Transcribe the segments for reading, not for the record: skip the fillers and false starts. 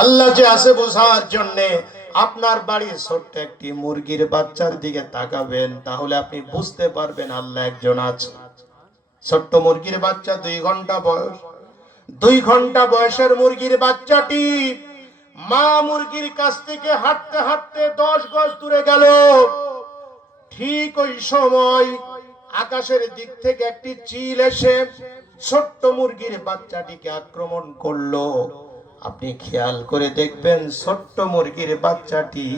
আল্লাহ যে আছে বোঝার জন্য আপনার বাড়ির ছোট্ট একটি মুরগির বাচ্চার দিকে তাকাবেন, তাহলে আপনি বুঝতে পারবেন আল্লাহ একজন আছে। ছোট্ট মুরগির বাচ্চা 2 ঘন্টা বয়স, 2 ঘন্টা বয়সের মুরগির বাচ্চাটি মা মুরগির কাছ থেকে হাঁটতে হাঁটতে 10 গজ দূরে গেল। ঠিক ওই সময় আকাশের দিক থেকে একটি চিল এসে ছোট্ট মুরগির বাচ্চাটিকে আক্রমণ করলো। আপনি খেয়াল করে দেখবেন ছোট্ট মুরগির বাচ্চাটি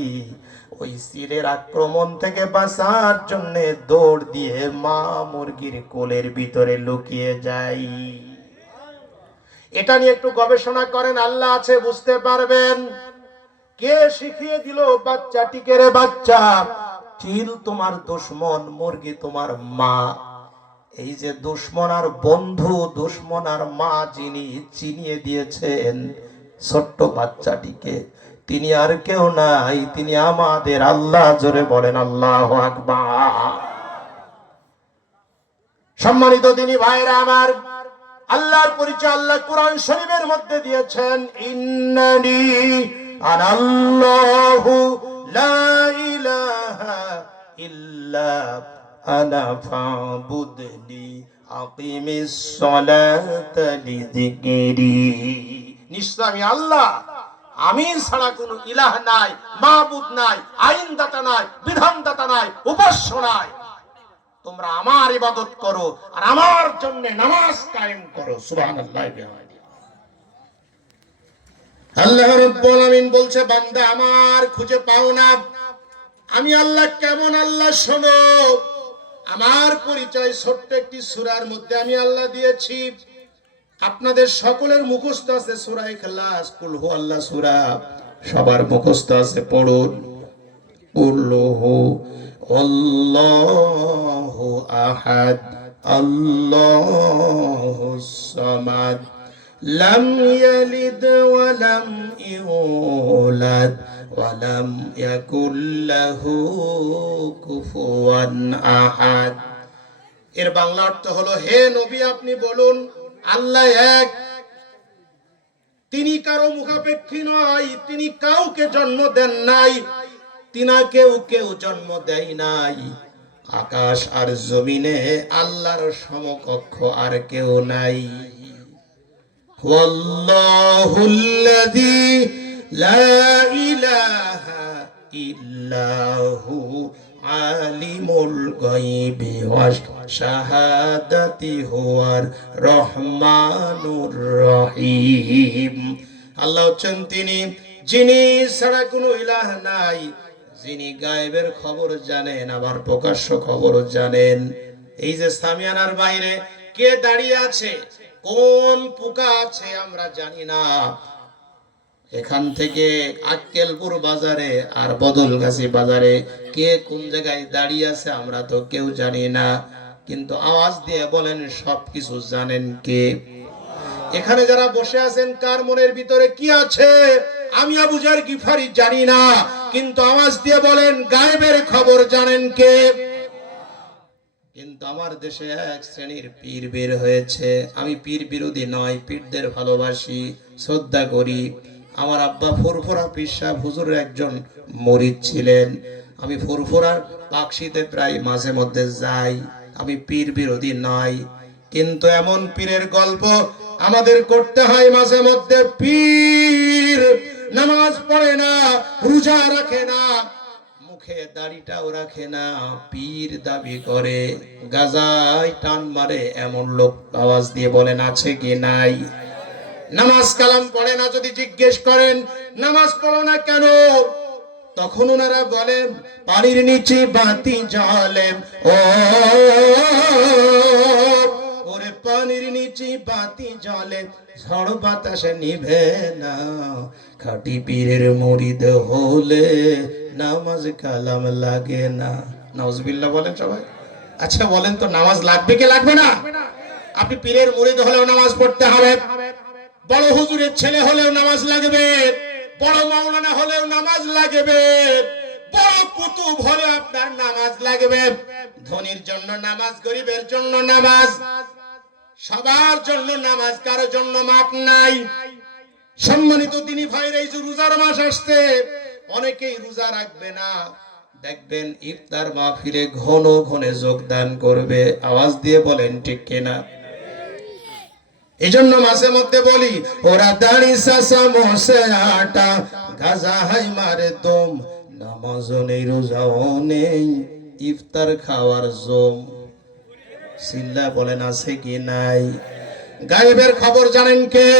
ওই চিলের আক্রমণ থেকে বাঁচার জন্য দৌড় দিয়ে মা মুরগির কোলের ভিতরে লুকিয়ে যায়। এটা নিয়ে একটু গবেষণা করেন, আল্লাহ আছে বুঝতে পারবেন। কে শিখিয়ে দিল বাচ্চাটিকে? রে বাচ্চা, চিল তোমার দুশ্মন, মুরগি তোমার মা। এই যে দুশ্মন আর বন্ধু, দুশ্মন আর মা যিনি চিনিয়ে দিয়েছেন ছোট্ট বাচ্চাটিকে, তিনি আর কেউ নাই, তিনি আমাদের আল্লাহ। জোরে বলেন আল্লাহু আকবার। সম্মানিত দিনী ভাইরা আমার, আল্লাহর পরিচয় আল্লাহ কুরআন শরীফের মধ্যে দিয়েছেন, ইন্নানি আনাল্লাহু লা ইলাহা ইল্লা আনা ফাবুদনি আকিমিস সালাতা লিযিকরি। নিশ্চয় আমি আল্লাহ, আমি ছাড়া কোনো ইলাহ নাই, মাবুদ নাই, আইনদাতা নাই, বিধানদাতা নাই, উপাস্য নাই। তোমরা আমার ইবাদত করো আর আমার জন্য নামাজ কায়েম করো। সুবহানাল্লাহ। আল্লাহ রাব্বুল আলামিন বলছে, বান্দা আমার খুঁজে পাও না, আমি আল্লাহ কেমন আল্লাহ শোনো। আমার পরিচয় ছোট্ট একটি সূরার মধ্যে আমি আল্লাহ দিয়েছি। আপনাদের সকলের মুখস্থ আছে সূরা ইখলাস, কুল হু আল্লাহ সূরা, সবার মুখস্থ আছে, পড়ুন। কুল হু আল্লাহু আহাদ আল্লাহুস সামাদ লাম ইয়ালিদ ওয়া লাম ইউলাদ ওয়া লাম ইয়াকুল লাহু কুফুয়ান আহাদ। এর বাংলা অর্থ হলো, হে নবী আপনি বলুন আল্লাহ এক, তিনি কারো মুখাপেক্ষী নয়, তিনি কাউকে জন্ম দেন নাই, তিনাকেও কেউ জন্ম দেয় নাই। আকাশ আর জমিনে আল্লাহর সমকক্ষ আর কেউ নাই। ওয়াল্লাহুল্লাযী লা ইলাহা ইল্লাহু আলিমুল গায়বি ওয়াশ শাহাদাতি হুয়ার রহমানুর রহিম। আল্লাহ হচ্ছেন তিনি যিনি ছাড়া কোনো ইলাহ নাই, যিনি গায়েবের খবর জানেন, আবার প্রকাশ্য খবর জানেন। এই যে সামিয়ানার বাইরে কে দাঁড়িয়ে আছে, কোন পোকা আছে আমরা জানি না। এখান থেকে আক্কেলপুর বাজারে আর বদলগাছি বাজারে কে কোন জায়গায় দাঁড়িয়ে আছে আমরা তো কেউ জানি না, কিন্তু আওয়াজ দিয়ে বলেন সবকিছু জানেন কে? এখানে যারা বসে আছেন কার মনের ভিতরে কি আছে আমি আবু যার গিফারি জানি না, কিন্তু আওয়াজ দিয়ে বলেন গায়েবের খবর জানেন কে? কিন্তু আমার দেশে এক শ্রেণীর পীর বের হয়েছে। আমি পীর বিরোধী নয়, পীরদের ভালোবাসি, শ্রদ্ধা করি। আমার আব্বা ফুরফুরা পীর সাহেব হুজুরের একজন মুরিদ ছিলেন। আমি ফুরফুরার পাকশিতে প্রায় মাঝে মধ্যে যাই। আমি পীর বিরোধী নয়, কিন্তু এমন পীরের গল্প আমাদের করতে হয় মাঝে মধ্যে। পীর নামাজ পড়ে না, রোজা রাখে না, মুখে দাড়িটাও রাখে না, পীর দাবি করে, গাজায় টান মারে, এমন লোক আওয়াজ দিয়ে বলেন আছে কি নাই? নামাজ কালাম পড়ে না, যদি জিজ্ঞেস করেন নামাজ পড়ো না কেন, তখন ওনারা বলেন পানির নিচে বাতি জ্বলে, ও ওরে পানির নিচে বাতি জ্বলে, ঝড় বাতাসে নিভে না, খাঁটি পীরের মুরিদ হলে নামাজ কালাম লাগে না। নাউজুবিল্লাহ বলেন সবাই। আচ্ছা বলেন তো নামাজ লাগবে কি লাগবে না? আপনি পীরের মুরিদ হলেও নামাজ পড়তে হবে, বড় হুজুরের ছেলে হলেও নামাজ লাগবে, বড় মাওলানা হলেও নামাজ লাগবে, বড় কুতুব হলে আপনার নামাজ লাগবে। ধনীর জন্য নামাজ, গরিবের জন্য নামাজ, সবার জন্য নামাজ, কারো জন্য মাপ নাই। সম্মানিত দিনী ভাইরা, এই যে রোজার মাস আসছে, অনেকেই রোজা রাখবে না, দেখবেন ইফতার মাহফিলে ঘন ঘন যোগদান করবে। আওয়াজ দিয়ে বলেন ঠিক কিনা? এই জন্য মাঝে মধ্যে বলি, ওরা দাড়ি সাসা মশে আটা গাজা হাই মারে দম, নামাজও নেই রোজাও নেই, ইফতার খাওয়ার জম। সিল্লা বলেন আছে কি নাই? গায়েবের খবর জানেন কে?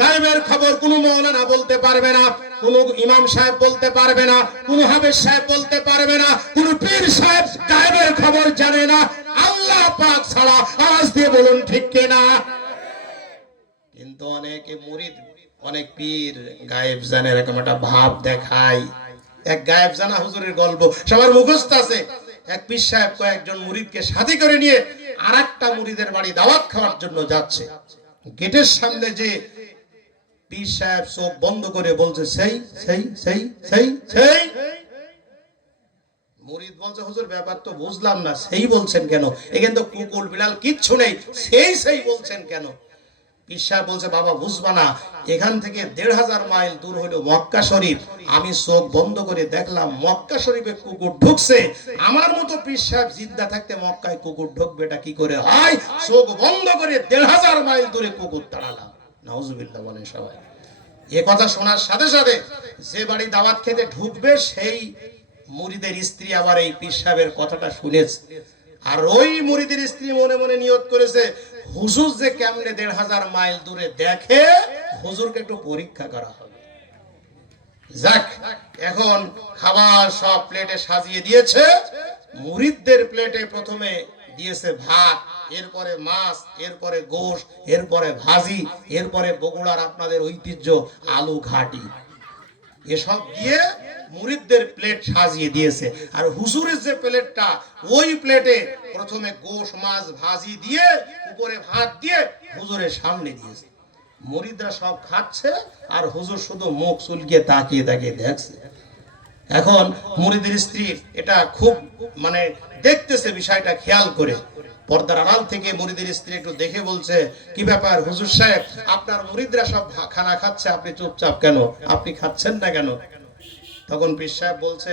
গায়েবের খবর কোন মৌলানা বলতে পারবে না, কোন ইমাম সাহেব বলতে পারবে না, কোন হাফেজ সাহেব বলতে পারবে না, কোন পীর সাহেব গায়েবের খবর জানে না, আল্লাহ পাক ছাড়া। আওয়াজ দিয়ে বলুন ঠিক কিনা? কিন্তু অনেকে মুরিদ, অনেক পীর গায়েব জানে, এরকম একটা ভাব দেখায়। এক গায়েব জানা হুজুরের গল্প সবার মুখস্থ আছে। এক পীর সাহেব কয়েকজন মুরিদকে সাথী করে নিয়ে আরেকটা মুরিদের বাড়ি দাওয়াত খাওয়ার জন্য যাচ্ছে। গেটের সামনে যে পীর সাহেব চোখ বন্ধ করে বলছে, সেই সেই সেই সেই সেই। মুরিদ বলছে, হুজুর ব্যাপার তো বুঝলাম না, সেই বলছেন কেন? এখানে তো কুকুর বিড়াল কিচ্ছু নেই, সেই সেই বলছেন কেন? পীর সাহেব বলছে, বাবা বুঝবা না, এখান থেকে ১৫০০ মাইল দূর হলো মক্কা শরীফ। আমি চোখ বন্ধ করে দেখলাম মক্কা শরীফে কুকুর ঢুকছে। আমার মতো পীর সাহেব জিন্দা থাকতে মক্কায় কুকুর ঢুকবে এটা কি করে হয়? চোখ বন্ধ করে ১৫০০ মাইল দূরে কুকুর তাড়ালাম। নাউজুবিল্লাহ বলেন সবাই। এ কথা শোনার সাথে সাথে যে বাড়ি দাওয়াত খেতে ঢুকবে সেই মুরিদের স্ত্রী আবার এই পীর সাহেবের কথাটা শুনেছে। আর ওই মুরিদের স্ত্রী মনে মনে নিয়ত করেছে, হুজুর যে কেমনে ১৫০০ মাইল দূরে দেখে, হুজুরকে একটু পরীক্ষা করা হবে। যাক, এখন খাবার সব প্লেটে সাজিয়ে দিয়েছে। মুরিদদের প্লেটে প্রথমে দিয়েছে ভাত, এরপরে মাছ, এরপরে গোশত, এরপরে ভাজি, এরপরে বগুড়ার আপনাদের ঐতিহ্য আলু ঘাটি, এসব দিয়ে মুরিদদের প্লেট সাজিয়ে দিয়েছে। আর হুজুরের যে প্লেটটা, ওই প্লেটে প্রথমে গোশত মাছ ভাজি দিয়ে উপরে ভাত দিয়ে হুজুরের সামনে দিয়েছে। মুরিদরা সব খাচ্ছে আর হুজুর শুধু মুখ চুলকিয়ে তাকিয়ে তাকিয়ে দেখছে। এখন মুরিদের স্ত্রী এটা খুব মানে দেখতেছে, বিষয়টা খেয়াল করে পর্দার আড়াল থেকে মুরিদের স্ত্রী একটু দেখে বলছে, কি ব্যাপার হুজুর সাহেব, আপনার মুরিদরা সব খানা খাচ্ছে, আপনি চুপচাপ কেন? আপনি খাচ্ছেন না কেন? তখন পীর সাহেব বলছে,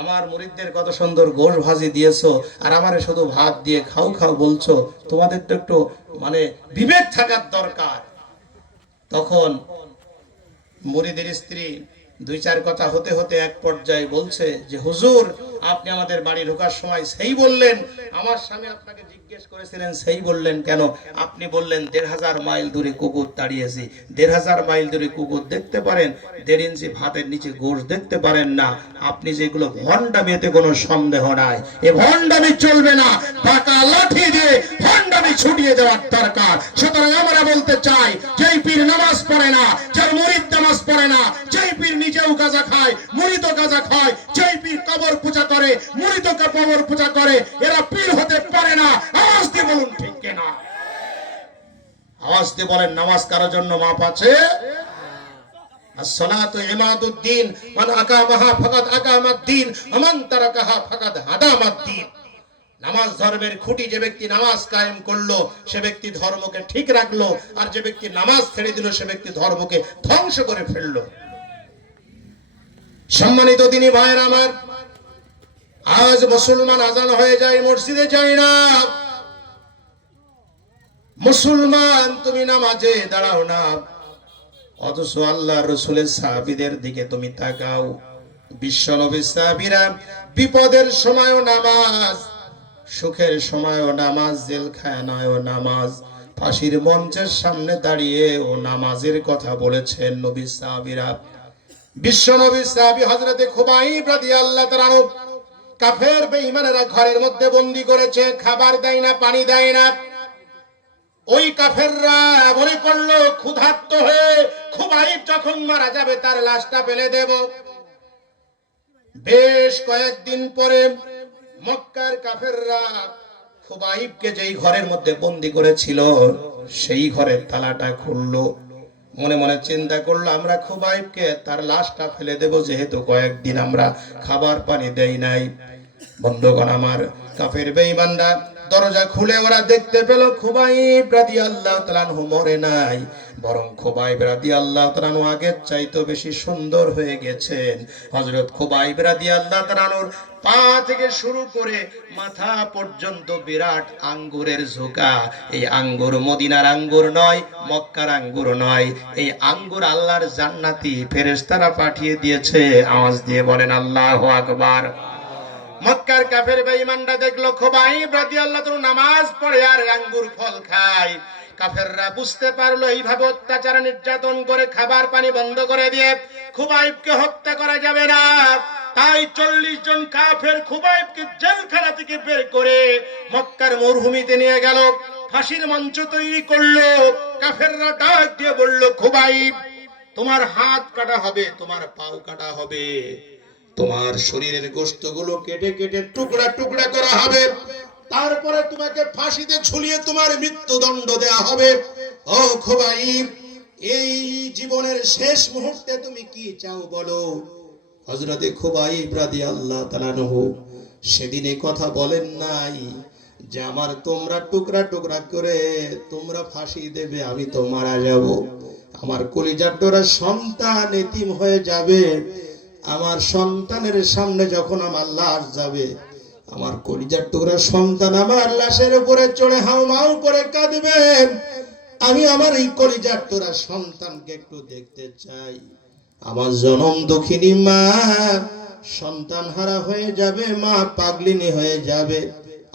আমার মুরিদদের কত সুন্দর গোশত ভাজি দিয়েছো, আর আমারে শুধু ভাত দিয়ে খাও খাও বলছো, তোমাদের তো একটু মানে বিবেক থাকার দরকার। তখন মুরিদের স্ত্রী দুই চার কথা হতে হতে এক পর্যায়ে বলছে যে, হুজুর আপনি আমাদের বাড়ি ঢোকার সময় সেই বললেন, আমার স্বামী আপনাকে জিজ্ঞেস করেছিলেন সেই বললেন কেন? আপনি বললেন ১৫০০ মাইল দূরে কুকুর তাড়িয়েছি। ১৫০০ মাইল দূরে কুকুর দেখতে পারেন, ১.৫ ইঞ্চি ভাতের নিচে গোশত দেখতে পারেন না। আপনি যেগুলো ভণ্ডামি, এতে কোনো সন্দেহ নাই, এ ভণ্ডামি চলবে না, পাকা লাঠি দিয়ে ভণ্ডামি ছুটিয়ে দেওয়ার দরকার। সুতরাং আমরা বলতে চাই, যেই পীর নামাজ পড়ে না, যার মুরিদ নামাজ পড়ে না, যেই পীর নিজেও গাঁজা খায়, মুরিদও গাঁজা খায়, যেই পীর কবর পূজা করে, মুরিদও কবর পূজা করে, এরা পীর হতে পারে না। আওয়াজ দিয়ে বলুন ঠিক কিনা? আওয়াজ দিয়ে বলেন, নামাজ কারোর জন্য মাপ আছে? as-salatu imaduddin, man aqamaha faqad aqamaddin wa man tarakaha faqad hadamaddin। নামাজ ধর্মের খুঁটি। যে ব্যক্তি নামাজ কায়েম করলো সে ব্যক্তি ধর্মকে ঠিক রাখলো, আর যে ব্যক্তি নামাজ ছেড়ে দিল সে ব্যক্তি ধর্মকে ধ্বংস করে ফেললো। সম্মানিত দিনী ভাইয়েরা আমার, আজ মুসলমান আজান হয়ে যায়, মসজিদে যায় না। মুসলমান তুমি নামাজে দাঁড়াও না, অথচ আল্লাহ রাসূলের সাহাবীদের দিকে তুমি তাকাও। বিশ্ব নবীর সাহাবীরা বিপদের সময়ও নামাজ, সুখের সময়ও নামাজ, জেলখানায়ও নামাজ, ফাঁসির মঞ্চের সামনে দাঁড়িয়ে ও নামাজের কথা বলেছেন নবীর সাহাবীরা। বিশ্ব নবীর সাহাবী হযরতে খুবাইব রাদিয়াল্লাহু তাআলা আনহু, কাফের বেঈমানেরা ঘরের মধ্যে বন্দী করেছে, খাবার দেয় না, পানি দেয় না। ওই কাফেররা মনে করলো ক্ষুধার্ত হয়ে খুবাইব যখন মারা যাবে তার লাশটা ফেলে দেব। বেশ কয়েকদিন পরে মক্কার কাফেররা খুবাইবকে যেই ঘরের মধ্যে বন্দী করেছিল সেই ঘরের তালাটা খুললো। মনে মনে চিন্তা করলো, আমরা খুবাইবকে তার লাশটা ফেলে দেব, যেহেতু কয়েকদিন আমরা খাবার পানি দেই নাই। বন্ধুগণ আমার, কাফের বেঈমানরা দরজা খুলে ওরা দেখতে পেল খুবাইব রাদিয়াল্লাহু তাআলা আনহু মরে নাই, বরং খুবাইব রাদিয়াল্লাহু তাআলা আনহু আগের চাইতে বেশি সুন্দর হয়ে গেছেন। হযরত খুবাইব রাদিয়াল্লাহু তাআলা আনহুর পা থেকে শুরু করে মাথা পর্যন্ত বিরাট আঙ্গুরের ঝোঁকা। এই আঙ্গুর মদিনার আঙ্গুর নয়, মক্কার আঙ্গুর নয়, এই আঙ্গুর আল্লাহর জান্নাতি ফেরেশতারা পাঠিয়ে দিয়েছে। আওয়াজ দিয়ে বলেন আল্লাহু আকবার। মক্কার কাফের বেঈমানরা দেখলো খুবাইব রাদিয়াল্লাহু তাআলা নামাজ পড়ে আর আঙ্গুর ফল খায়। কাফেররা বুঝতে পারলো এইভাবে অত্যাচার নির্যাতন করে খাবার পানি বন্ধ করে দিয়ে খুবাইবকে হত্যা করা যাবে না। তাই 40 জন কাফের খুবাইবকে জেলখানা থেকে বের করে মক্কার মরুভূমিতে নিয়ে গেল, ফাঁসির মঞ্চ তৈরি করলো। কাফেররা ডাক দিয়ে বলল, খুবাইব তোমার হাত কাটা হবে, তোমার পাও কাটা হবে, তোমার শরীরের গোশতগুলো কেটে কেটে টুকরা টুকরা করা হবে, তারপরে তোমাকে ফাঁসিতে ঝুলিয়ে তোমার মৃত্যুদণ্ড দেয়া হবে। ও খুবাইব, এই জীবনের শেষ মুহূর্তে তুমি কি চাও বলো। হযরতে খুবাইব রাদিয়াল্লাহু তাআলা আনহু সেদিনে কথা বলেন নাই যে আমার তোমরা টুকরা টুকরা করে তোমরা ফাঁসি দেবে, আমি তো মারা যাব, আমার কলিজার ডোরা সন্তান এতিম হয়ে যাবে, আমার সন্তানের সামনে যখন আমার লাশ যাবে, আমার কলিজার টুকরা সন্তান আমার লাশের উপরে চড়ে হাউমাউ করে কাঁদবে, আমি আমার এই কলিজার টুকরা সন্তানকে একটু দেখতে চাই। আমার জনম দুঃখিনী মা সন্তান হারা হয়ে যাবে, মা পাগলিনী হয়ে যাবে,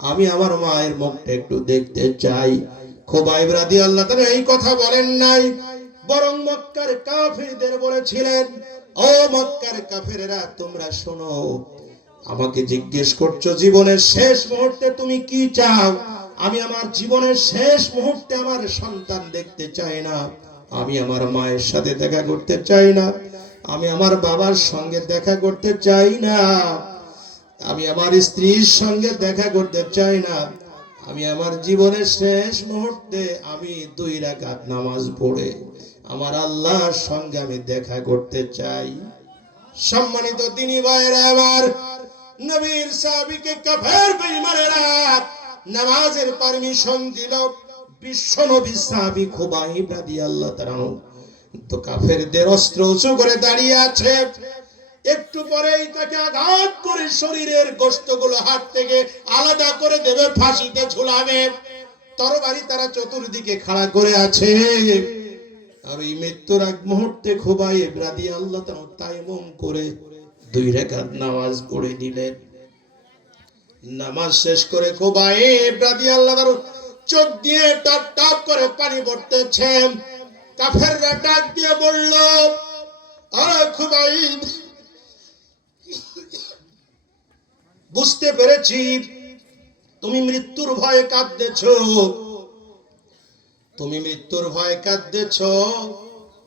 আমি আমার মায়ের মুখটা একটু দেখতে চাই। খুবাইব রাদিয়াল্লাহু তাআলা এই কথা বলেন নাই, বরং মক্কার কাফিরদের বলেছিলেন, ও মক্কার কাফেরেরা তোমরা শোনো, আমাকে জিজ্ঞেস করছো জীবনের শেষ মুহূর্তে তুমি কি চাও। আমি আমার জীবনের শেষ মুহূর্তে আমার সন্তান দেখতে চাই না, আমি আমার মায়ের সাথে দেখা করতে চাই না, আমি আমার বাবার সঙ্গে দেখা করতে চাই না, আমি আমার স্ত্রীর সঙ্গে দেখা করতে চাই না, আমি আমার জীবনের শেষ মুহূর্তে আমি 2 রাকাত নামাজ পড়ে আমার আল্লাহর সঙ্গে আমি দেখা করতে চাই। সম্মানিত দিনী ভাইরা আমার, নবীর সাহাবীকে কাফের বেঈমানেরা নামাজের পারমিশন দিল। বিশ্ব নবী সাহাবী খুবাইব রাদিয়াল্লাহু তাআলা তো কাফেরদের অস্ত্র উঁচু করে দাঁড়িয়ে আছে, একটু পরেই তাকে আঘাত করে শরীরের গোশতগুলো হাত থেকে আলাদা করে দেবে, ফাঁসিতে ঝুলাবে। তরবারি তারা চতুর্দিকে খাড়া করে আছে। আর এই মৃত্যুর আগ মুহূর্তে খুবাইব রাদিয়াল্লাহু তাআলা তায়াম্মুম করে 2 রাকাত নামাজ পড়ে দিলেন। নামাজ শেষ করে খুবাইব রাদিয়াল্লাহু তাআলা চোখ দিয়ে টপ টপ করে পানি পড়তেছে। কাফেররা ডাক দিয়ে বলল, ও খুবাইব, বুঝতে পেরেছি তুমি মৃত্যুর ভয়ে কাঁদতেছো, তুমি মৃত্যুর ভয়ে কাঁদতেছো।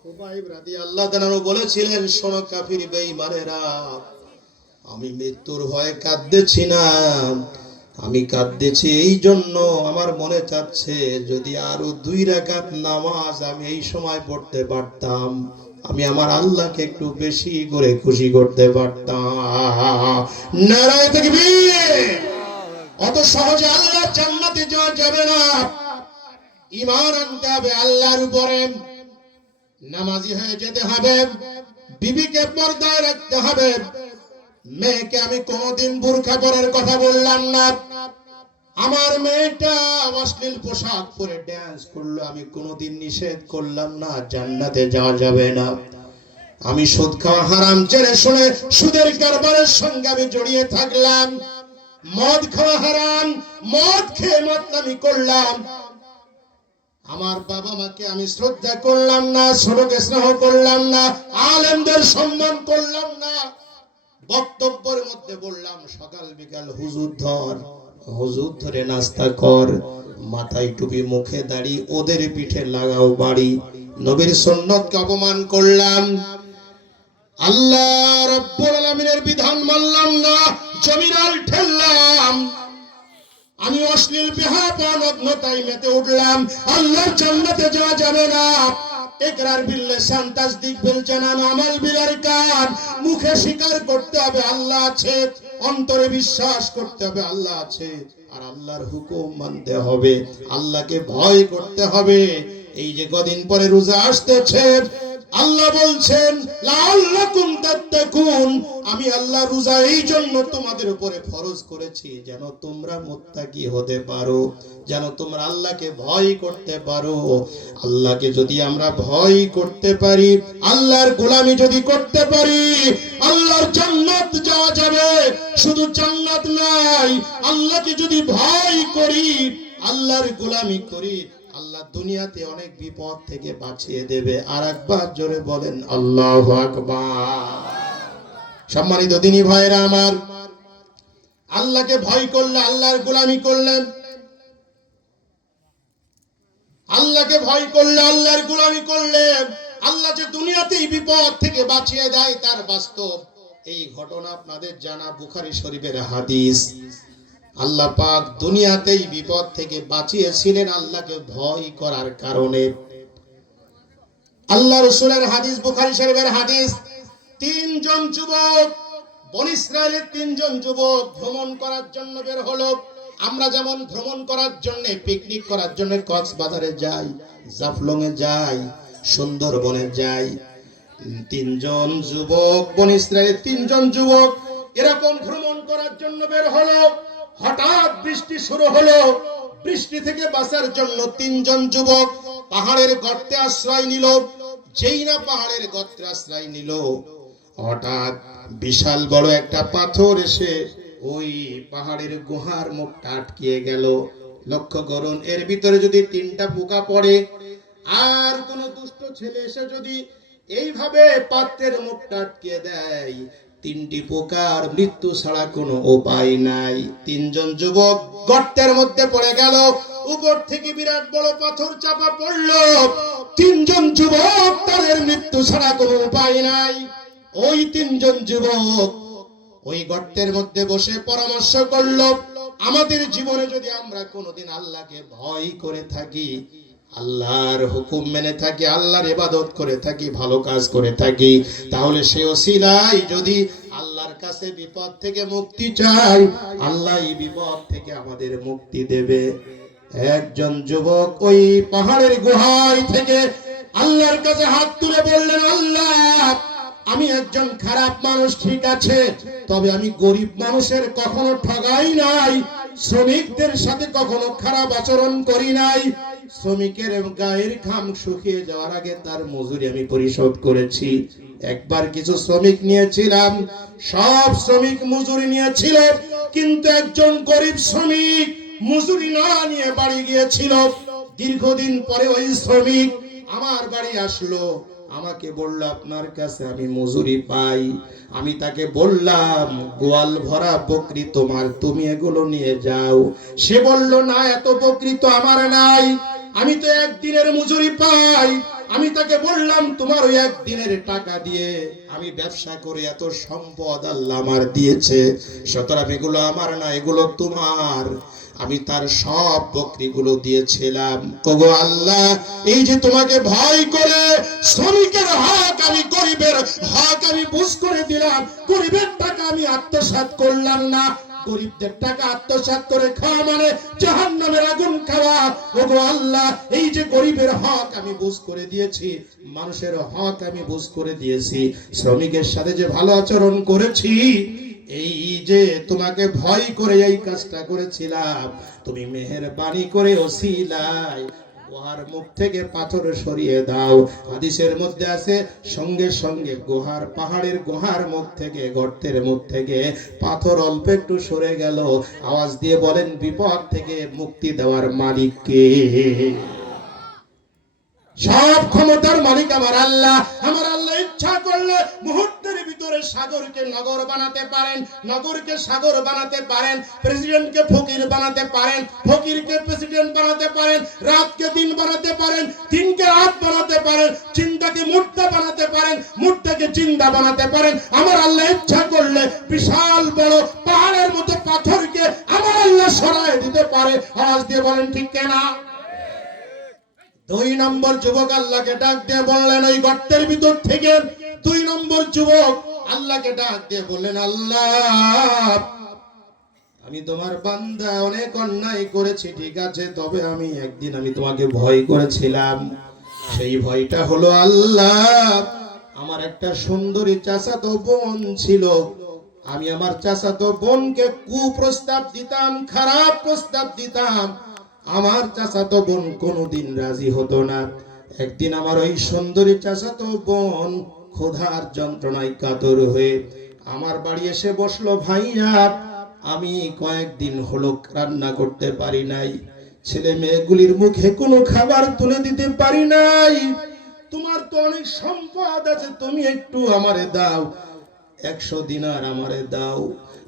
খুবাইব রাদিয়াল্লাহু তাআলা বলেছিলেন, শোনো কাফির বেঈমানেরা, আমি মৃত্যুর ভয়ে কাঁদতেছি না, আমি কাঁদতেছি এই জন্য আমার মনে চাচ্ছে যদি আরো 2 রাকাত নামাজ আমি এই সময় পড়তে পারতাম, আমি আমার আল্লাহকে একটু বেশি করে খুশি করতে পারতাম। নারায়ে তাকবীর। অত সহজে আল্লাহর জান্নাতে যাওয়া যাবে না, ঈমান আনতে হবে আল্লাহর উপরে, নামাজি হয়ে যেতে হবে, বিবিকে পর্দায় রাখতে হবে। মেয়েকে আমি কোনোদিন বুরকা পরার কথা বললাম না, আমার মেয়েটা অশ্লীল পোশাক পরে ড্যান্স করলো আমি কোনোদিন নিষেধ করলাম না, জান্নাতে যাওয়া যাবে না। আমি সুদ খাওয়া হারাম জেনে শুনে সুদের কারবারের সঙ্গে আমি জড়িয়ে থাকলাম, মদ খাওয়া হারাম, মদ খেয়ে মাতলামি করলাম, আমার বাবা মাকে আমি শ্রদ্ধা করলাম না, ছোটকে স্নেহ করলাম না, আলেমদের সম্মান করলাম না। বক্তব্যের মধ্যে বললাম সকাল বিকাল হুজুর ধর, হুজুর ধরে নাস্তা কর, মাথায় টুপি মুখে দাড়ি, ওদের পিঠে লাগাও বাড়ি। নবীর সুন্নতকে অপমান করলাম, আল্লাহ রাব্বুল আলামিনের বিধান মানলাম না, জমিনাল ঠেললাম, আমি অশ্লীল বেহায়াপনায় মেতে উঠলাম। আল্লাহর জান্নাতে যাওয়া যাবে না। ইকরার বিল লিসান, তাসদীক বিল জানান, আমাল বিল আরকান। মুখে স্বীকার করতে হবে আল্লাহ আছে, অন্তরে বিশ্বাস করতে হবে আল্লাহ আছে, আর আল্লাহর হুকুম মানতে হবে, আল্লাহকে ভয় করতে হবে। এই যে কদিন পরে রোজা আসতেছে, আল্লাহ বলছেন লাআল্লাকুম তাত্তাকুন, আমি আল্লাহ রোজা এই জন্য তোমাদের উপরে ফরজ করেছি যেন তোমরা মুত্তাকি হতে পারো, যেন তোমরা আল্লাহকে ভয় করতে পারো। আল্লাহকে যদি আমরা ভয় করতে পারি, আল্লাহর গোলামি যদি করতে পারি, আল্লাহর জান্নাত যাওয়া যাবে। শুধু জান্নাত নাই, আল্লাহকে যদি ভয় করি, আল্লাহর গোলামি করি, আল্লাহ দুনিয়াতে অনেক বিপদ থেকে বাঁচিয়ে দেবে। আর একবার জোরে বলেন আল্লাহু আকবার। সম্মানিত দিনী ভাইরা আমার, আল্লাহকে ভয় করলে, আল্লাহর গোলামি করলে, আল্লাহকে ভয় করলে, আল্লাহর গোলামি করলে আল্লাহ যে দুনিয়াতেই বিপদ থেকে বাঁচিয়ে দেয় তার বাস্তব এই ঘটনা আপনাদের জানা, বুখারী শরীফের হাদিস। আল্লাহ পাক দুনিয়াতেই বিপদ থেকে বাঁচিয়েছিলেন আল্লাহকে ভয় করার কারণে। আল্লাহ রাসূলের হাদিস, বুখারী শরীফের হাদিস, তিনজন যুবক, বনী ইসরাইলের তিনজন যুবক ভ্রমণ করার জন্য বের হলো। আমরা যেমন ভ্রমণ করার জন্য, পিকনিক করার জন্য কক্সবাজারে যাই, জাফলংয়ে যাই, সুন্দরবনে যাই, তিনজন যুবক, বনী ইসরাইলের তিনজন যুবক এরকম ভ্রমণ করার জন্য বের হলো। হঠাৎ বৃষ্টি শুরু হলো। বৃষ্টি থেকে বাঁচার জন্য তিনজন যুবক পাহাড়ের গর্তে আশ্রয় নিল। যেই না পাহাড়ের গর্তে আশ্রয় নিল, হঠাৎ বিশাল বড় একটা পাথর এসে ওই পাহাড়ের গুহার মুখটা আটকিয়ে গেল। লক্ষ্য করুন, এর ভিতরে যদি তিনটা পোকা পড়ে আর কোন দুষ্ট ছেলে এসে যদি এইভাবে পাত্রের মুখটা আটকিয়ে দেয়, তিনটি পোকার মৃত্যু ছাড়া কোনো উপায় নাই। তিনজন যুবক গর্তের মধ্যে পড়ে গেল, উপর থেকে বিরাট বড় পাথর চাপা পড়লো। তিনজন যুবক, তাদের মৃত্যু ছাড়া কোনো উপায় নাই। ওই তিনজন যুবক ওই গর্তের মধ্যে বসে পরামর্শ করলো, আমাদের জীবনে যদি আমরা কোনোদিন আল্লাহকে ভয় করে থাকি, আল্লাহর হুকুম মেনে থাকি, আল্লাহর ইবাদত করে থাকি, ভালো কাজ করে থাকি, তাহলে সে ওসিলায় যদি আল্লাহর কাছে বিপদ থেকে মুক্তি চাই, আল্লাহ এই বিপদ থেকে আমাদের মুক্তি দেবে। একজন যুবক ওই পাহাড়ের গুহায় থেকে আল্লাহর কাছে হাত তুলে বললেন, আল্লাহ, আমি একজন খারাপ মানুষ ঠিক আছে, তবে আমি গরিব মানুষের কখনো ঠগাই নাই, শ্রমিকদের সাথে কখনো খারাপ আচরণ করি নাই, শ্রমিকের গায়ের ঘাম শুকিয়ে যাওয়ার আগে তার মজুরি আমি পরিশোধ করেছি। একবার কিছু শ্রমিক নিয়েছিলাম, সব শ্রমিক মজুরি নিয়েছিল, কিন্তু একজন গরিব শ্রমিক মজুরি না নিয়ে বাড়ি গিয়েছিল। দীর্ঘদিন পরে ওই শ্রমিক আমার বাড়ি আসলো, আমাকে বলল, আপনার কাছে আমি মজুরি পাই। আমি তাকে বললাম, গোয়াল ভরা বকরি তোমার, তুমি এগুলো নিয়ে যাও। সে বলল, না, এত বকরি তো আমার নাই, আমি তো একদিনের মজুরি পাই। আমি তাকে বললাম, তোমার ওই একদিনের টাকা দিয়ে আমি ব্যবসা করে এত সম্পদ আল্লাহ আমার দিয়েছে, সুতরাং এগুলো আমার না, এগুলো তোমার। আমি তার সব বকরিগুলো দিয়েছিলাম। ওগো আল্লাহ, এই যে তোমাকে ভয় করে শ্রমিকের হক আমি, গরিবের হক আমি বুঝ করে দিলাম, গরিবের টাকা আমি আত্মসাৎ করলাম না। গরিবদের টাকা আত্মসাৎ করে খাওয়া মানে জাহান্নামের আগুন খাওয়া। ওগো আল্লাহ, এই যে গরিবের হক আমি বুঝ করে দিয়েছি, মানুষের হক আমি বুঝ করে দিয়েছি, শ্রমিকের সাথে যে ভালো আচরণ করেছি, এই যে তোমাকে ভয় করে এই কাজটা করেছিলাম, তুমি মেহেরবানি করে ওসিলায় গুহার মুখ থেকে পাথর সরিয়ে দাও। হাদিসের মধ্যে আছে, সঙ্গে সঙ্গে গুহার, পাহাড়ের গুহার মুখ থেকে, গর্তের মুখ থেকে পাথর অল্প একটু সরে গেল। আওয়াজ দিয়ে বলেন, বিপদ থেকে মুক্তি দেওয়ার মালিক কে? সব ক্ষমতার মালিক আমার আল্লাহ। আমার আল্লাহ ইচ্ছা করলে মুহূর্তের ভিতরে সাগরকে নগর বানাতে পারেন, নগরকে সাগর বানাতে পারেন, প্রেসিডেন্টকে ফকির বানাতে পারেন, ফকিরকে প্রেসিডেন্ট বানাতে পারেন, রাতকে দিন বানাতে পারেন, দিনকে রাত বানাতে পারেন, চিন্তাকে মুর্দা বানাতে পারেন, মুর্দাকে জিন্দা বানাতে পারেন। আমার আল্লাহ ইচ্ছা করলে বিশাল বড় পাহাড়ের মতো পাথরকে আমার আল্লাহ সরায় দিতে পারে। আওয়াজ দিয়ে বলেন ঠিক কিনা? দুই নম্বর যুবক আল্লাহকে ডাক দিয়ে বললেন, ওই গর্তের ভিতর থেকে দুই নম্বর যুবক আল্লাহকে ডাক দিয়ে বললেন, আল্লাহ, আমি তোমার বান্দা, অনেক অন্যায় করেছি ঠিক আছে, তবে আমি একদিন আমি তোমাকে ভয় করেছিলাম। সেই ভয়টা হলো আল্লাহ, আমার একটা সুন্দরী চাচাতো বোন ছিল, আমি আমার চাচাতো বোনকে কুপ্রস্তাব দিতাম, খারাপ প্রস্তাব দিতাম, আমার চাচাতো বোন কোনোদিন রাজি হতো না। একদিন আমার ওই সুন্দরী চাচাতো বোন ক্ষুধার যন্ত্রণায় কাতর হয়ে আমার বাড়ি এসে বসলো। ভাইয়া, আমি কয়েকদিন হলো রান্না করতে পারি নাই, ছেলে মেয়েগুলির মুখে কোনো খাবার তুলে দিতে পারি নাই, তোমার তো অনেক সম্পদ আছে, তুমি একটু আমারে দাও, 100 দিনার আমারে দাও,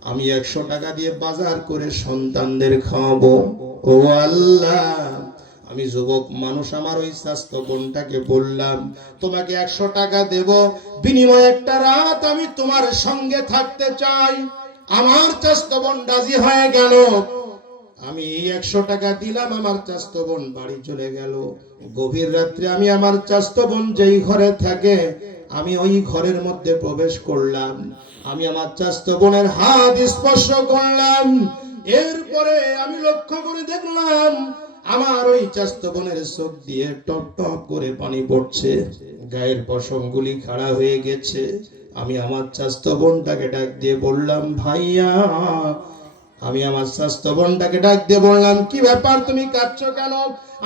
আমি 100 টাকা দিয়ে বাজার করে সন্তানদের খাওয়াবো। ও আল্লাহ, আমি যুবক মানুষ, আমার ওই স্বাস্থ্য বোনটাকে বললাম তোমাকে 100 টাকা দেব, বিনিময়ে একটা রাত আমি তোমার সঙ্গে থাকতে চাই। আমার স্বাস্থ্য বোন রাজি হয়ে গেল, আমি 100 টাকা দিলাম, আমার চাচতো বোন বাড়ি চলে গেল। গভীর রাত্রে আমি আমার চাচতো বোন যেই ঘরে থাকে, আমি ওই ঘরের মধ্যে প্রবেশ করলাম, আমি আমার চাচতো বোনের হাত স্পর্শ করলাম। এরপরে আমি লক্ষ্য করে দেখলাম আমার ওই চাচতো বোনের চোখ দিয়ে টপ টপ করে পানি পড়ছে, গায়ের পশমগুলি খাড়া হয়ে গেছে। আমি আমার চাচতো বোনটাকে ডাক দিয়ে বললাম ভাইয়া, আমি আমার স্বাস্থ্য বোনটাকে ডাক দিয়ে বললাম কি ব্যাপার, তুমি কাঁদছো কেন?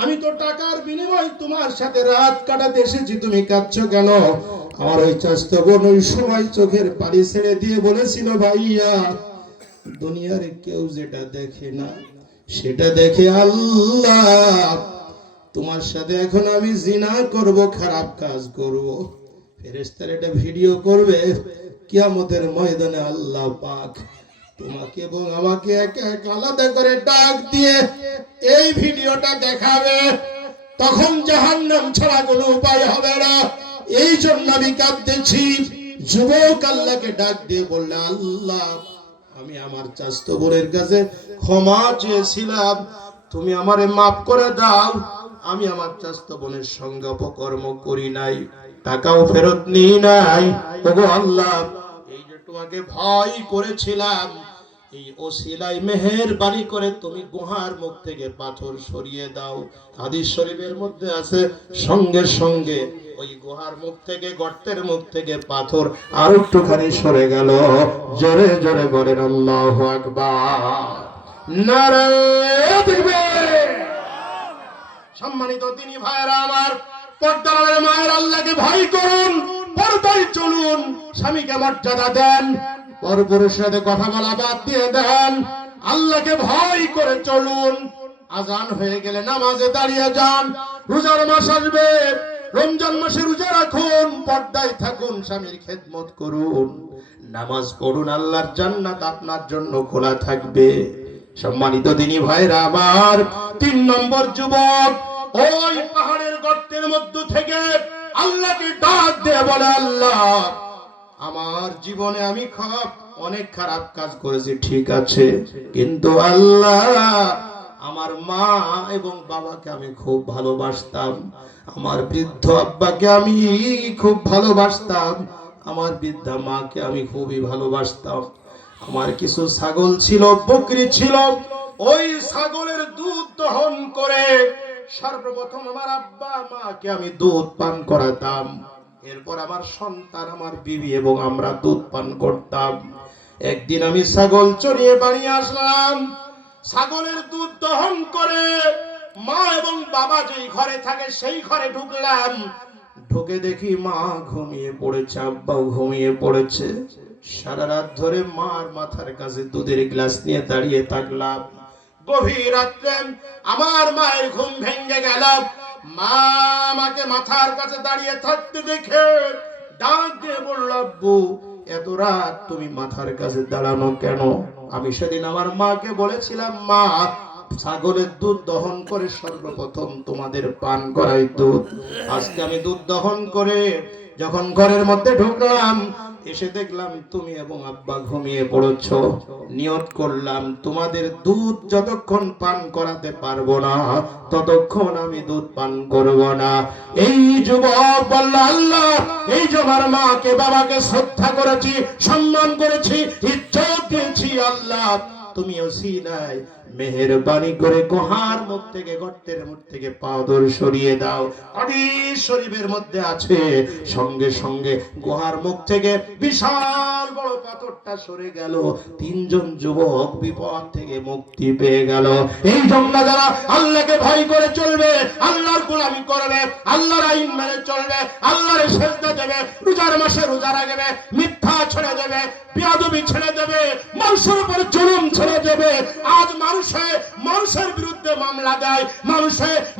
আমি তো টাকার বিনিময়ে তোমার সাথে রাত কাটাতে এসেছি, তুমি কাঁদছো কেন? আমার ওই স্বাস্থ্য বোন ওই সময় চোখের পানি ছেড়ে দিয়ে বলেছিল ভাইয়া, দুনিয়ার কেউ যেটা দেখে না সেটা দেখে আল্লাহ, তোমার সাথে এখন আমি জিনা করব, খারাপ কাজ করব, ফেরেশতারা এটা ভিডিও করবে, কিয়ামতের ময়দানে আল্লাহ পাক তোমাকে এবং আমাকে একা একা আলাদা করে ডাক দিয়ে এই ভিডিওটা দেখাবে, তখন জাহান্নাম ছাড়া কোনো উপায় হবে না। এই জন্য আমি কাঁদতেছি। যুবক আল্লাহকে ডাক দিয়ে বললে আল্লাহ, আমি আমার চাচতো বোনের কাছে ক্ষমা চেয়েছিলাম, তুমি আমারে মাফ করে দাও, আমি আমার চাচতো বোনের সঙ্গে অপকর্ম করি নাই, টাকাও ফেরত নিই নাই। ওগো আল্লাহ, এই যে তোমাকে ভয় করেছিলাম, এই ওসিলাই মেহেরবানি করে তুমি গুহার মুখ থেকে পাথর সরিয়ে দাও। হাদিস শরীফের মধ্যে আছে সঙ্গে সঙ্গে ওই গুহার মুখ থেকে, গর্তের মুখ থেকে পাথর আর একটুখানি সরে গেল। জোরে জোরে বলেন আল্লাহু আকবার, নারায়ে তাকবীর। সম্মানিত তিনি ভাইরা আমার, পর্দার মায়ের আল্লাহকে ভয় করুন, পর্দায় চলুন, স্বামীকে মর্যাদা দেন, পরপুরুষের সাথে কথা বলা বাদ দিয়ে দেন, আল্লাহকে ভয় করে চলুন। আজান হয়ে গেলে নামাজে দাঁড়িয়ে যান। রোজার মাস আসবে, রমজান মাসে রোজা রাখুন, পর্দায় থাকুন, স্বামীর খেদমত করুন, নামাজ পড়ুন, আল্লাহর জান্নাত আপনার জন্য খোলা থাকবে। সম্মানিত দিনী ভাইরা আমার, 3 নম্বর যুবক ওই পাহাড়ের গর্তের মধ্য থেকে আল্লাহকে ডাক দিয়ে বলে আল্লাহ, আমার জীবনে আমি অনেক খারাপ কাজ করেছি ঠিক আছে, কিন্তু আল্লাহ আমার মা এবং বাবাকে আমি খুব ভালোবাসতাম, আমার বৃদ্ধ আব্বাকে আমি খুব ভালোবাসতাম, আমার বৃদ্ধা মাকে আমি খুবই ভালোবাসতাম, আমার কিছু ছাগল ছিল, বকরি ছিল, ওই ছাগলের দুধ দহন করে সর্বপ্রথম আমার আব্বা মাকে আমি দুধ পান করাতাম, এরপর আমার সন্তান, আমার বিবি এবং আমরা দুধ পান করতাম। একদিন আমি ছাগল চড়িয়ে বাড়ি আসলাম, ছাগলের দুধ দহন করে মা এবং বাবা যেই ঘরে থাকে সেই ঘরে ঢুকলাম, ঢুকে দেখি মা ঘুমিয়ে পড়েছে, আব্বাও ঘুমিয়ে পড়েছে। সারা রাত ধরে মার মাথার কাছে দুধের গ্লাস নিয়ে দাঁড়িয়ে থাকলাম। গভীর রাত্রে আমার মায়ের ঘুম ভেঙে গেল, মা আমাকে মাথার কাছে দাঁড়িয়ে থাকতে দেখে ডাক দিয়ে বলল, আব্বু এত রাত তুমি মাথার কাছে দাঁড়ানো কেন? আমি সেদিন আমার মাকে বলেছিলাম, মা ছাগলের দুধ দহন করে সর্বপ্রথম তোমাদের পান করাই দুধ। আজকে আমি দুধ দহন করে যখন ঘরের মধ্যে ঢুকলাম, এসে দেখলাম তুমি এবং আব্বা ঘুমিয়ে পড়েছো। নিয়ত করলাম তোমাদের দুধ যতক্ষণ পান করাতে পারবো না ততক্ষণ আমি দুধ পান করব না। এই যুবক বলল, আল্লাহ এই যে আমার মাকে বাবাকে শ্রদ্ধা করেছি, সম্মান করেছি, ইজ্জত দিয়েছি, আল্লাহ তুমি ওসিলায় মেহেরবানি করে গুহার মুখ থেকে, গর্তের মুখ থেকে পাদর সরিয়ে দাও। হাদিস শরীফের মধ্যে আছে সঙ্গে সঙ্গে গুহার মুখ থেকে বিশাল বড় পাথরটা সরে গেল, তিনজন যুবক বিপদ থেকে মুক্তি পেয়ে গেল। এই জন্য যারা আল্লাহকে ভয় করে চলবে, আল্লাহর গোলামি করবে, আল্লাহর আইন মেনে চলবে, আল্লাহর সেজদা দেবে, রোজার মাসে রোজা রাখবে, মিথ্যা ছেড়ে দেবে, বেয়াদবি ছেড়ে দেবে, মানুষের উপর জুলুম ছেড়ে দেবে। আজ মানুষের বিরুদ্ধে মামলা দেয়,